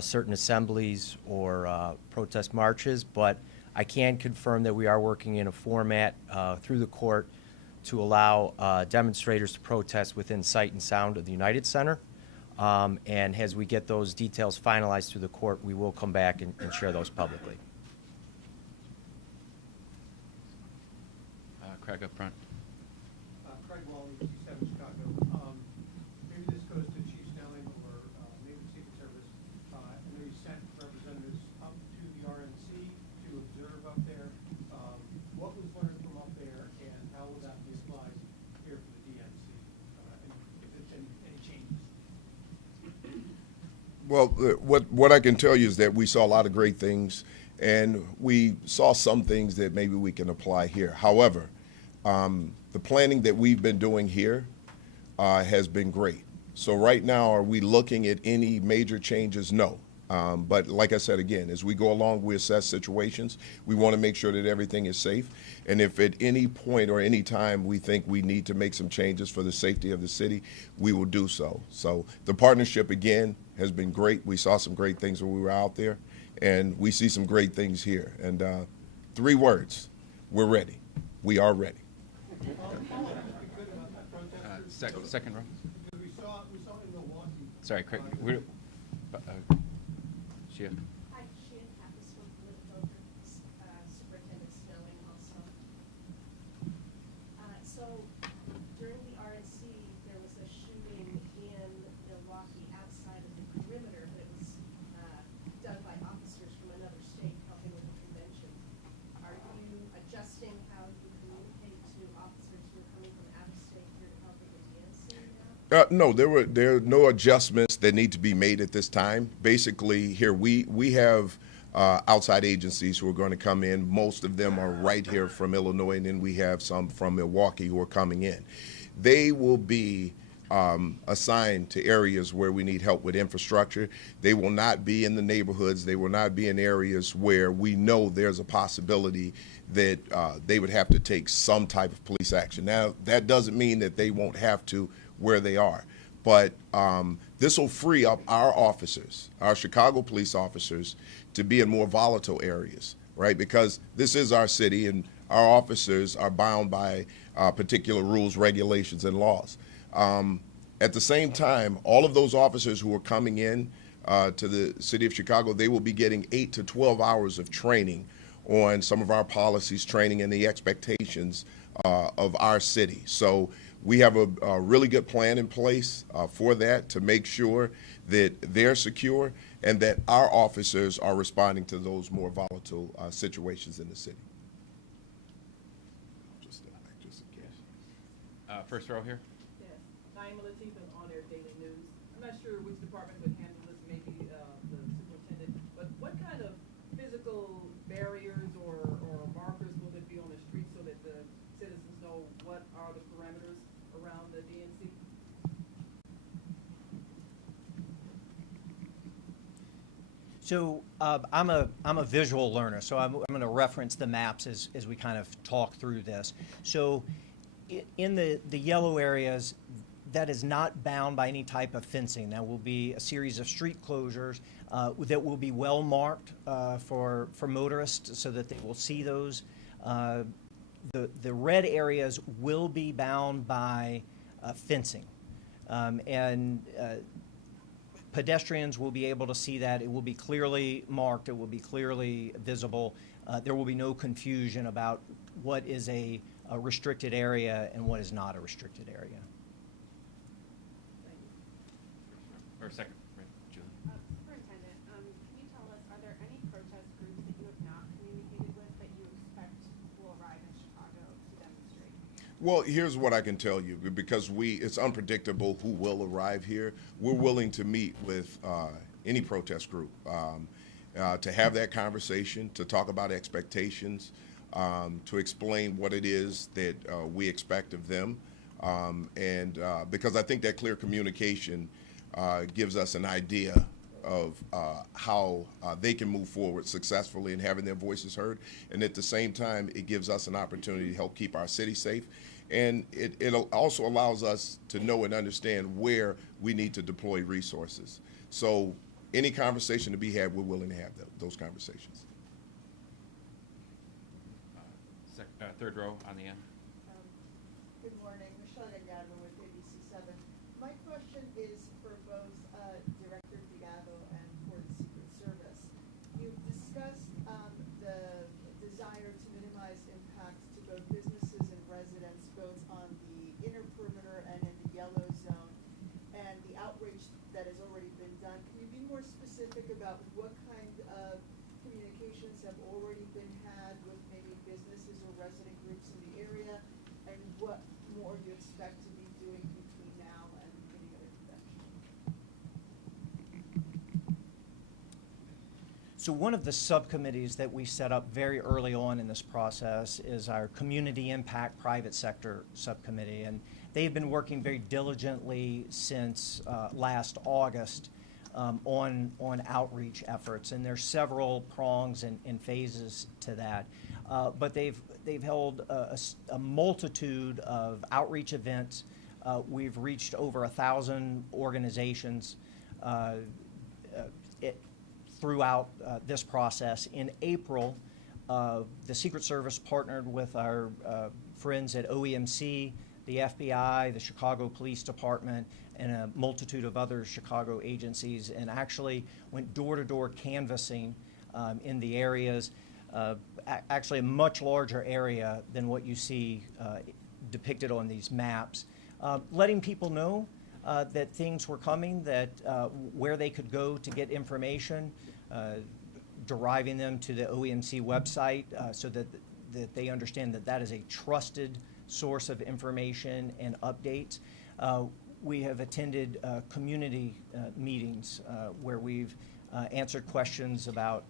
certain assemblies or protest marches, but I can confirm that we are working in a format through the court to allow demonstrators to protest within sight and sound of the United Center. And as we get those details finalized through the court, we will come back and share those publicly. Craig up front. Craig Wally, G7 Chicago. Maybe this goes to Chief Snelling or maybe the Secret Service. I know you sent representatives up to the RNC to observe up there. What was learned from up there, and how will that be applied here for the DNC? And if there's been any changes? Well, what I can tell you is that we saw a lot of great things, and we saw some things that maybe we can apply here. However, the planning that we've been doing here has been great. So right now, are we looking at any major changes? No. But like I said, again, as we go along, we assess situations. We want to make sure that everything is safe. And if at any point or any time we think we need to make some changes for the safety of the city, we will do so. So the partnership, again, has been great. We saw some great things when we were out there, and we see some great things here. And 3 words: we're ready. We are ready. Second row. We saw in Milwaukee. Sorry, Craig. Shia. Hi, Sheehan Pappas with Boca, Superintendent Snelling also. So during the RNC, there was a shooting in Milwaukee outside of the perimeter, but it was done by officers from another state helping with the convention. Are you adjusting how you communicate to officers who are coming from out of state here to help with the DNC now? No, there are no adjustments that need to be made at this time. Basically, here we have outside agencies who are going to come in. Most of them are right here from Illinois, and then we have some from Milwaukee who are coming in. They will be assigned to areas where we need help with infrastructure. They will not be in the neighborhoods. They will not be in areas where we know there's a possibility that they would have to take some type of police action. Now, that doesn't mean that they won't have to where they are, but this will free up our officers, our Chicago police officers, to be in more volatile areas, right? Because this is our city, and our officers are bound by particular rules, regulations, and laws. At the same time, all of those officers who are coming in to the city of Chicago, they will be getting 8 to 12 hours of training on some of our policies, training, and the expectations of our city. So we have a really good plan in place for that, to make sure that they're secure and that our officers are responding to those more volatile situations in the city. First row here. Yes, Naima Latif is On Air Daily News. I'm not sure which department would handle this, maybe the superintendent, but what kind of physical barriers or markers will there be on the street so that the citizens know what are the parameters around the DNC? So I'm a visual learner, so I'm going to reference the maps as we kind of talk through this. So in the yellow areas, that is not bound by any type of fencing. There will be a series of street closures that will be well marked for motorists so that they will see those. The red areas will be bound by fencing. And pedestrians will be able to see that. It will be clearly marked. It will be clearly visible. There will be no confusion about what is a restricted area and what is not a restricted area. Or second, right, Julie. Superintendent, can you tell us, are there any protest groups that you have not communicated with that you expect will arrive in Chicago to demonstrate? Well, here's what I can tell you, because it's unpredictable who will arrive here. We're willing to meet with any protest group to have that conversation, to talk about expectations, to explain what it is that we expect of them. And because I think that clear communication gives us an idea of how they can move forward successfully in having their voices heard. And at the same time, it gives us an opportunity to help keep our city safe. And it also allows us to know and understand where we need to deploy resources. So any conversation to be had, we're willing to have those conversations. Third row on the end. Good morning, Michelle Gallardo with ABC7. My question is for both Director Delgado and for the Secret Service. You've discussed the desire to minimize impacts to both businesses and residents, both on the inner perimeter and in the yellow zone, and the outreach that has already been done. Can you be more specific about what kind of communications have already been had with maybe businesses or resident groups in the area, and what more you expect to be doing between now and the beginning of the convention? So one of the subcommittees that we set up very early on in this process is our Community Impact Private Sector Subcommittee, and they've been working very diligently since last August on outreach efforts, and there's several prongs and phases to that. But they've held a multitude of outreach events. We've reached over 1,000 organizations throughout this process. In April, the Secret Service partnered with our friends at OEMC, the FBI, the Chicago Police Department, and a multitude of other Chicago agencies, and actually went door-to-door canvassing in the areas, actually a much larger area than what you see depicted on these maps, letting people know that things were coming, that where they could go to get information, deriving them to the OEMC website so that they understand that that is a trusted source of information and updates. We have attended community meetings where we've answered questions about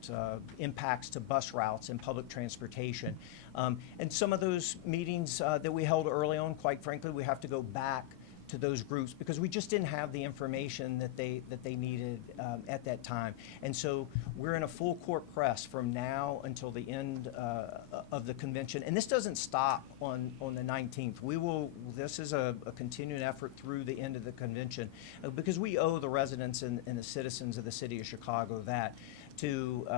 impacts to bus routes and public transportation. And some of those meetings that we held early on, quite frankly, we have to go back to those groups because we just didn't have the information that they needed at that time. And so we're in a full court press from now until the end of the convention. And this doesn't stop on the 19th. This is a continuing effort through the end of the convention because we owe the residents and the citizens of the city of Chicago that to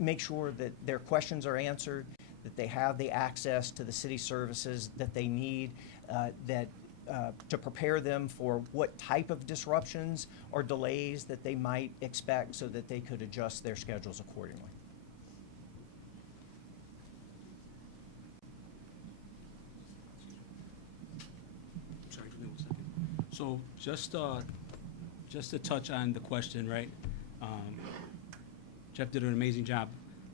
make sure that their questions are answered, that they have the access to the city services that they need, to prepare them for what type of disruptions or delays that they might expect so that they could adjust their schedules accordingly. Sorry, give me 1 second. So just to touch on the question, right? Jeff did an amazing job,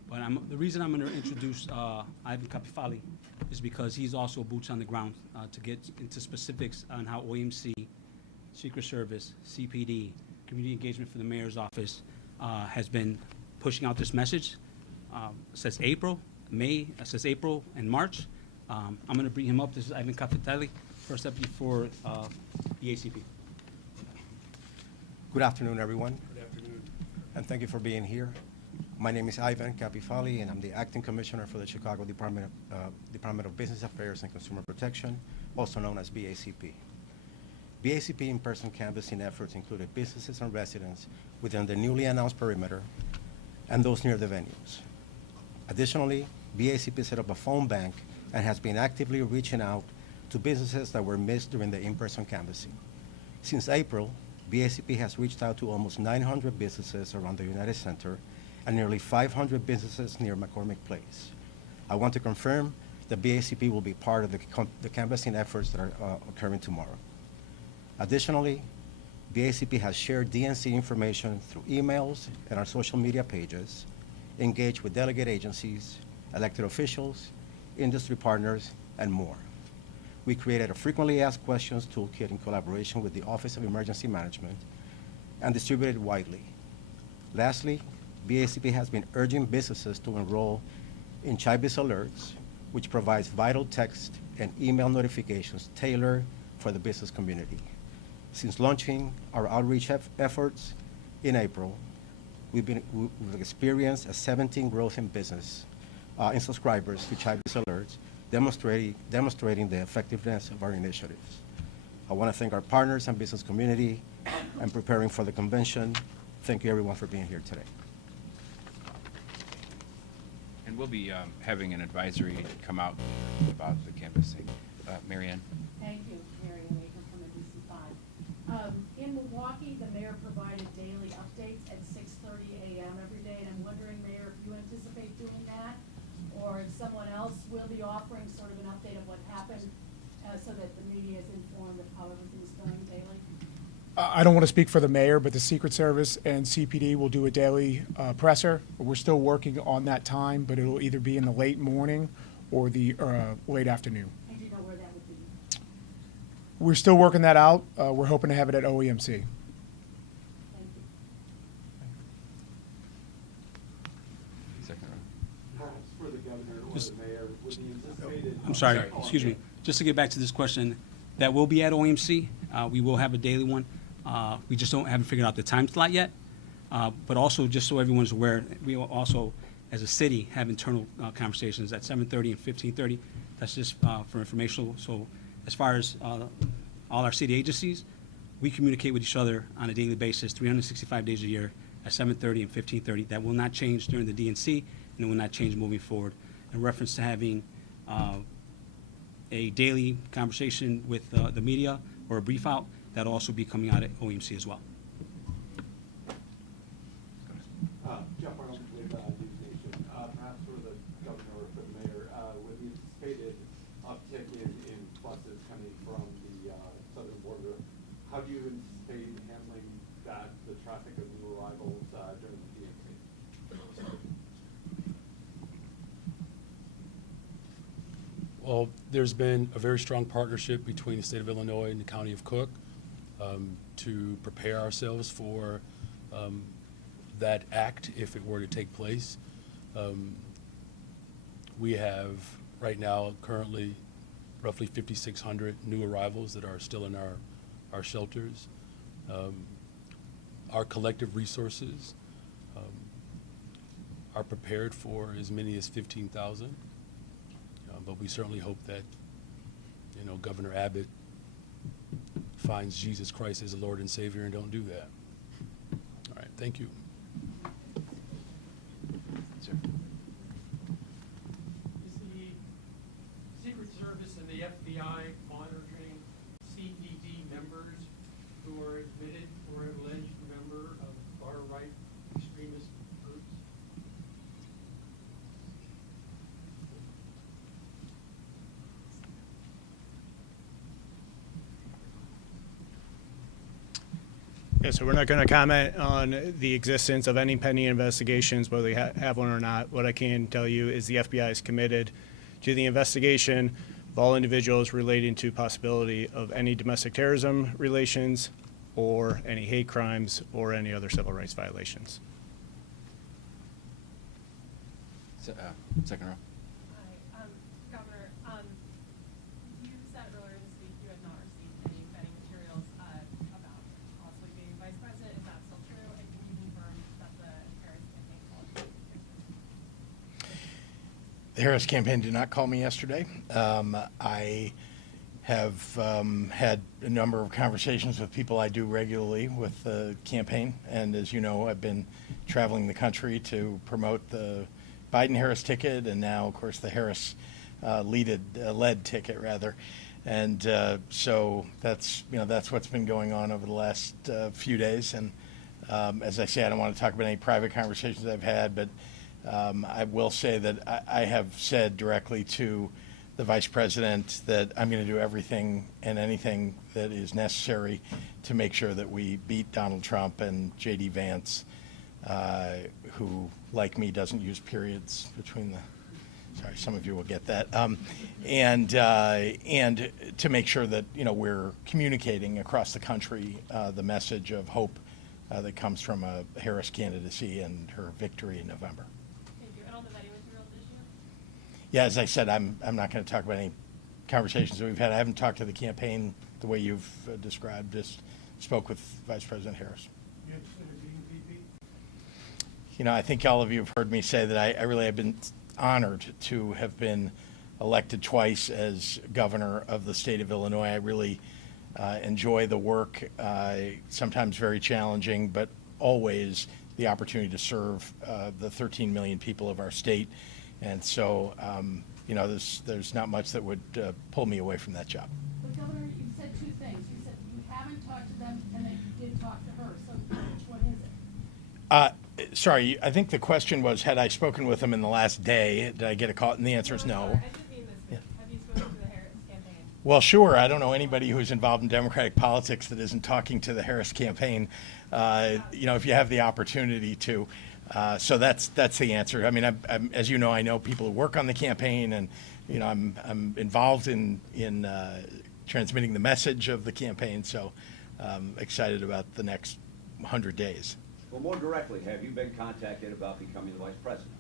but the reason I'm going to introduce Ivan Capifali is because he's also boots on the ground to get into specifics on how OMC, Secret Service, CPD, Community Engagement for the Mayor's Office has been pushing out this message since April and March. I'm going to bring him up. This is Ivan Capifali, First Deputy for BACP. Good afternoon, everyone. Good afternoon. And thank you for being here. My name is Ivan Capifali, and I'm the Acting Commissioner for the Chicago Department of Business Affairs and Consumer Protection, also known as BACP. BACP in-person canvassing efforts included businesses and residents within the newly announced perimeter and those near the venues. Additionally, BACP set up a phone bank and has been actively reaching out to businesses that were missed during the in-person canvassing. Since April, BACP has reached out to almost 900 businesses around the United Center and nearly 500 businesses near McCormick Place. I want to confirm that BACP will be part of the canvassing efforts that are occurring tomorrow. Additionally, BACP has shared DNC information through emails and our social media pages, engaged with delegate agencies, elected officials, industry partners, and more. We created a frequently asked questions toolkit in collaboration with the Office of Emergency Management and distributed it widely. Lastly, BACP has been urging businesses to enroll in CHIBIS alerts, which provides vital text and email notifications tailored for the business community. Since launching our outreach efforts in April, we've experienced a 17% growth in business in subscribers to CHIBIS alerts, demonstrating the effectiveness of our initiatives. I want to thank our partners and business community and preparing for the convention. Thank you, everyone, for being here today. And we'll be having an advisory come out about the canvassing. Mary Ann? Thank you, Mary Ann Waker from the DC5. In Milwaukee, the mayor provided daily updates at 6:30 a.m. every day, and I'm wondering, Mayor, if you anticipate doing that, or if someone else will be offering sort of an update of what happened so that the media is informed of how everything's going daily? I don't want to speak for the mayor, but the Secret Service and CPD will do a daily presser. We're still working on that time, but it'll either be in the late morning or the late afternoon. And do you know where that would be? We're still working that out. We're hoping to have it at OEMC. Thank you. Second round. Perhaps for the governor or the mayor, with the anticipated. I'm sorry, excuse me. Just to get back to this question, that will be at OMC. We will have a daily one. We just haven't figured out the time slot yet. But also, just so everyone's aware, we will also, as a city, have internal conversations at 7:30 and 15:30. That's just for informational. So as far as all our city agencies, we communicate with each other on a daily basis, 365 days a year at 7:30 and 15:30. That will not change during the DNC, and it will not change moving forward. In reference to having a daily conversation with the media or a brief out, that'll also be coming out at OMC as well. Jeff Arnold with News Nation. Perhaps for the governor or for the mayor, with the anticipated uptick in buses coming from the southern border, how do you anticipate handling the traffic of new arrivals during the DNC? Well, there's been a very strong partnership between the state of Illinois and the county of Cook to prepare ourselves for that act if it were to take place. We have right now currently roughly 5,600 new arrivals that are still in our shelters. Our collective resources are prepared for as many as 15,000, but we certainly hope that, Governor Abbott finds Jesus Christ as the Lord and Savior and don't do that. All right, thank you. Sir. Is the Secret Service and the FBI monitoring CDD members who are admitted or alleged member of far-right extremist groups? Yeah, so we're not going to comment on the existence of any pending investigations, whether they have one or not. What I can tell you is the FBI is committed to the investigation of all individuals relating to possibility of any domestic terrorism relations or any hate crimes or any other civil rights violations. Second row. Hi, Governor, you said earlier this week you had not received any vetting materials about possibly being vice president. Is that still true? And can you confirm that the Harris campaign called you? The Harris campaign did not call me yesterday. I have had a number of conversations with people I do regularly with the campaign, and as you know, I've been traveling the country to promote the Biden-Harris ticket, and now, of course, the Harris led ticket, rather. And so that's what's been going on over the last few days. And as I say, I don't want to talk about any private conversations I've had, but I will say that I have said directly to the vice president that I'm going to do everything and anything that is necessary to make sure that we beat Donald Trump and J.D. Vance, who, like me, doesn't use periods between the. Sorry, some of you will get that. And to make sure that we're communicating across the country the message of hope that comes from a Harris candidacy and her victory in November. Thank you. And on the vetting materials issue? Yeah, as I said, I'm not going to talk about any conversations that we've had. I haven't talked to the campaign the way you've described. Just spoke with Vice President Harris. You interested in being VP? I think all of you have heard me say that I really have been honored to have been elected twice as governor of the state of Illinois. I really enjoy the work, sometimes very challenging, but always the opportunity to serve the 13 million people of our state. And so, there's not much that would pull me away from that job. But Governor, you said two things. You said you haven't talked to them and that you did talk to her. So which one is it? Sorry, I think the question was, had I spoken with them in the last day? Did I get a call? And the answer is no. I did mean this week. Have you spoken to the Harris campaign? Well, sure. I don't know anybody who's involved in Democratic politics that isn't talking to the Harris campaign, if you have the opportunity to. So that's the answer. I mean, I'm, as you know, I know people who work on the campaign, and I'm involved in transmitting the message of the campaign. So I'm excited about the next 100 days. Well, more directly, have you been contacted about becoming the vice president?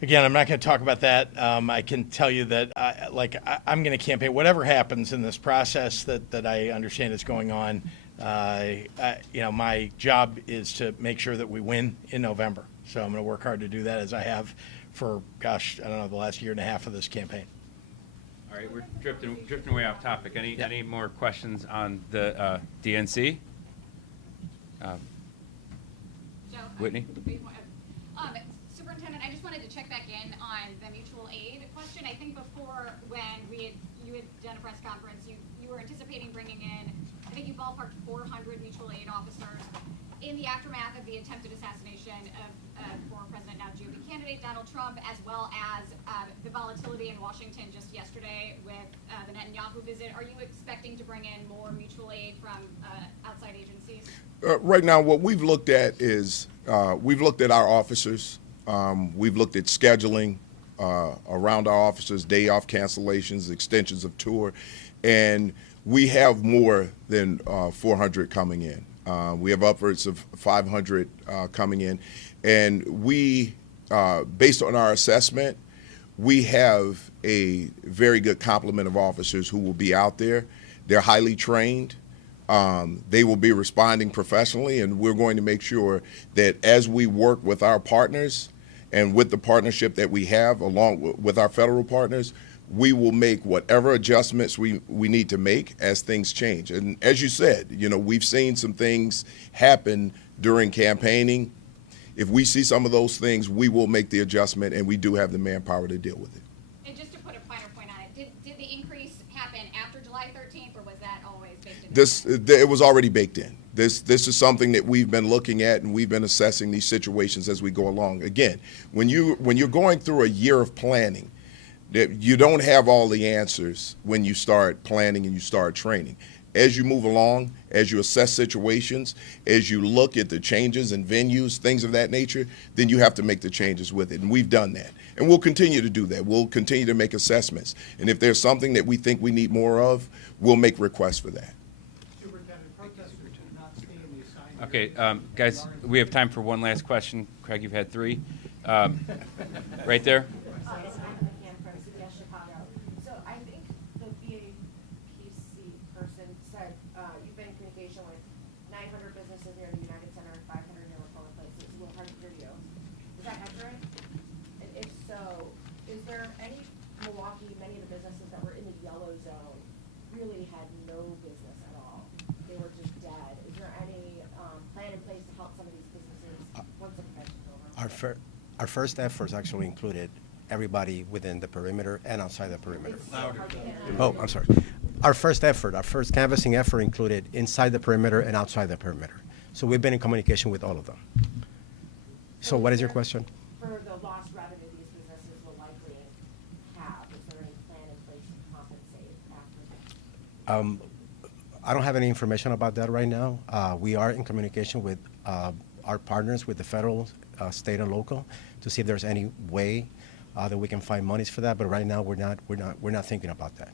Again, I'm not going to talk about that. I can tell you that I'm going to campaign. Whatever happens in this process that I understand is going on, my job is to make sure that we win in November. So I'm going to work hard to do that, as I have for, the last year and a half of this campaign. All right, we're drifting way off topic. Any more questions on the DNC? Whitney? Superintendent, I just wanted to check back in on the mutual aid question. I think before, when you had done a press conference, you were anticipating bringing in, I think you ballparked 400 mutual aid officers. In the aftermath of the attempted assassination of former President, now GOP candidate Donald Trump, as well as the volatility in Washington just yesterday with the Netanyahu visit, are you expecting to bring in more mutual aid from outside agencies? Right now, what we've looked at is we've looked at our officers. We've looked at scheduling around our officers, day off cancellations, extensions of tour, and we have more than 400 coming in. We have upwards of 500 coming in. And we, based on our assessment, we have a very good complement of officers who will be out there. They're highly trained. They will be responding professionally, and we're going to make sure that as we work with our partners and with the partnership that we have along with our federal partners, we will make whatever adjustments we need to make as things change. And as you said, you know, we've seen some things happen during campaigning. If we see some of those things, we will make the adjustment, and we do have the manpower to deal with it. And just to put a finer point on it, did the increase happen after July 13th, or was that always baked in? It was already baked in. This is something that we've been looking at, and we've been assessing these situations as we go along. Again, when you're going through a year of planning, that you don't have all the answers when you start planning and you start training. As you move along, as you assess situations, as you look at the changes in venues, things of that nature, then you have to make the changes with it. And we've done that. And we'll continue to do that. We'll continue to make assessments. And if there's something that we think we need more of, we'll make requests for that. Superintendent, protesters do not stay in the assigned Okay, guys, we have time for one last question. Craig, you've had three. Right there. So I think the BAPC person said you've been in communication with 900 businesses near the United Center and 500 near Republic Place. It's a little hard to hear you. Is that accurate? And if so, is there any Milwaukee, many of the businesses that were in the yellow zone really had no business at all? They were just dead. Is there any plan in place to help some of these businesses once the convention's over? Our first efforts actually included everybody within the perimeter and outside the perimeter. Oh, I'm sorry. Our first canvassing effort included inside the perimeter and outside the perimeter. So we've been in communication with all of them. So what is your question? For the lost revenue these businesses will likely have, is there any plan in place to compensate after that? I don't have any information about that right now. We are in communication with our partners, with the federal, state, and local, to see if there's any way that we can find monies for that. But right now, we're not thinking about that.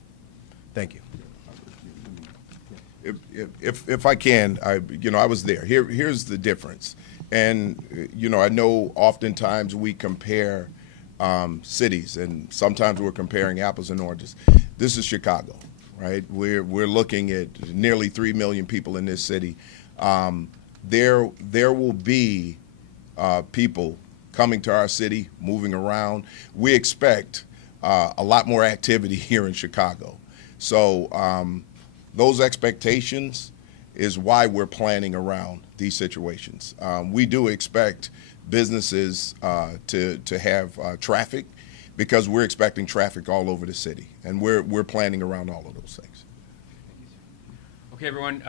Thank you. If I can, I was there. Here's the difference. And, I know oftentimes we compare cities, and sometimes we're comparing apples and oranges. This is Chicago, right? We're looking at nearly 3 million people in this city. There will be people coming to our city, moving around. We expect a lot more activity here in Chicago. So those expectations is why we're planning around these situations. We do expect businesses to have traffic, because we're expecting traffic all over the city, and we're planning around all of those things. Okay, everyone.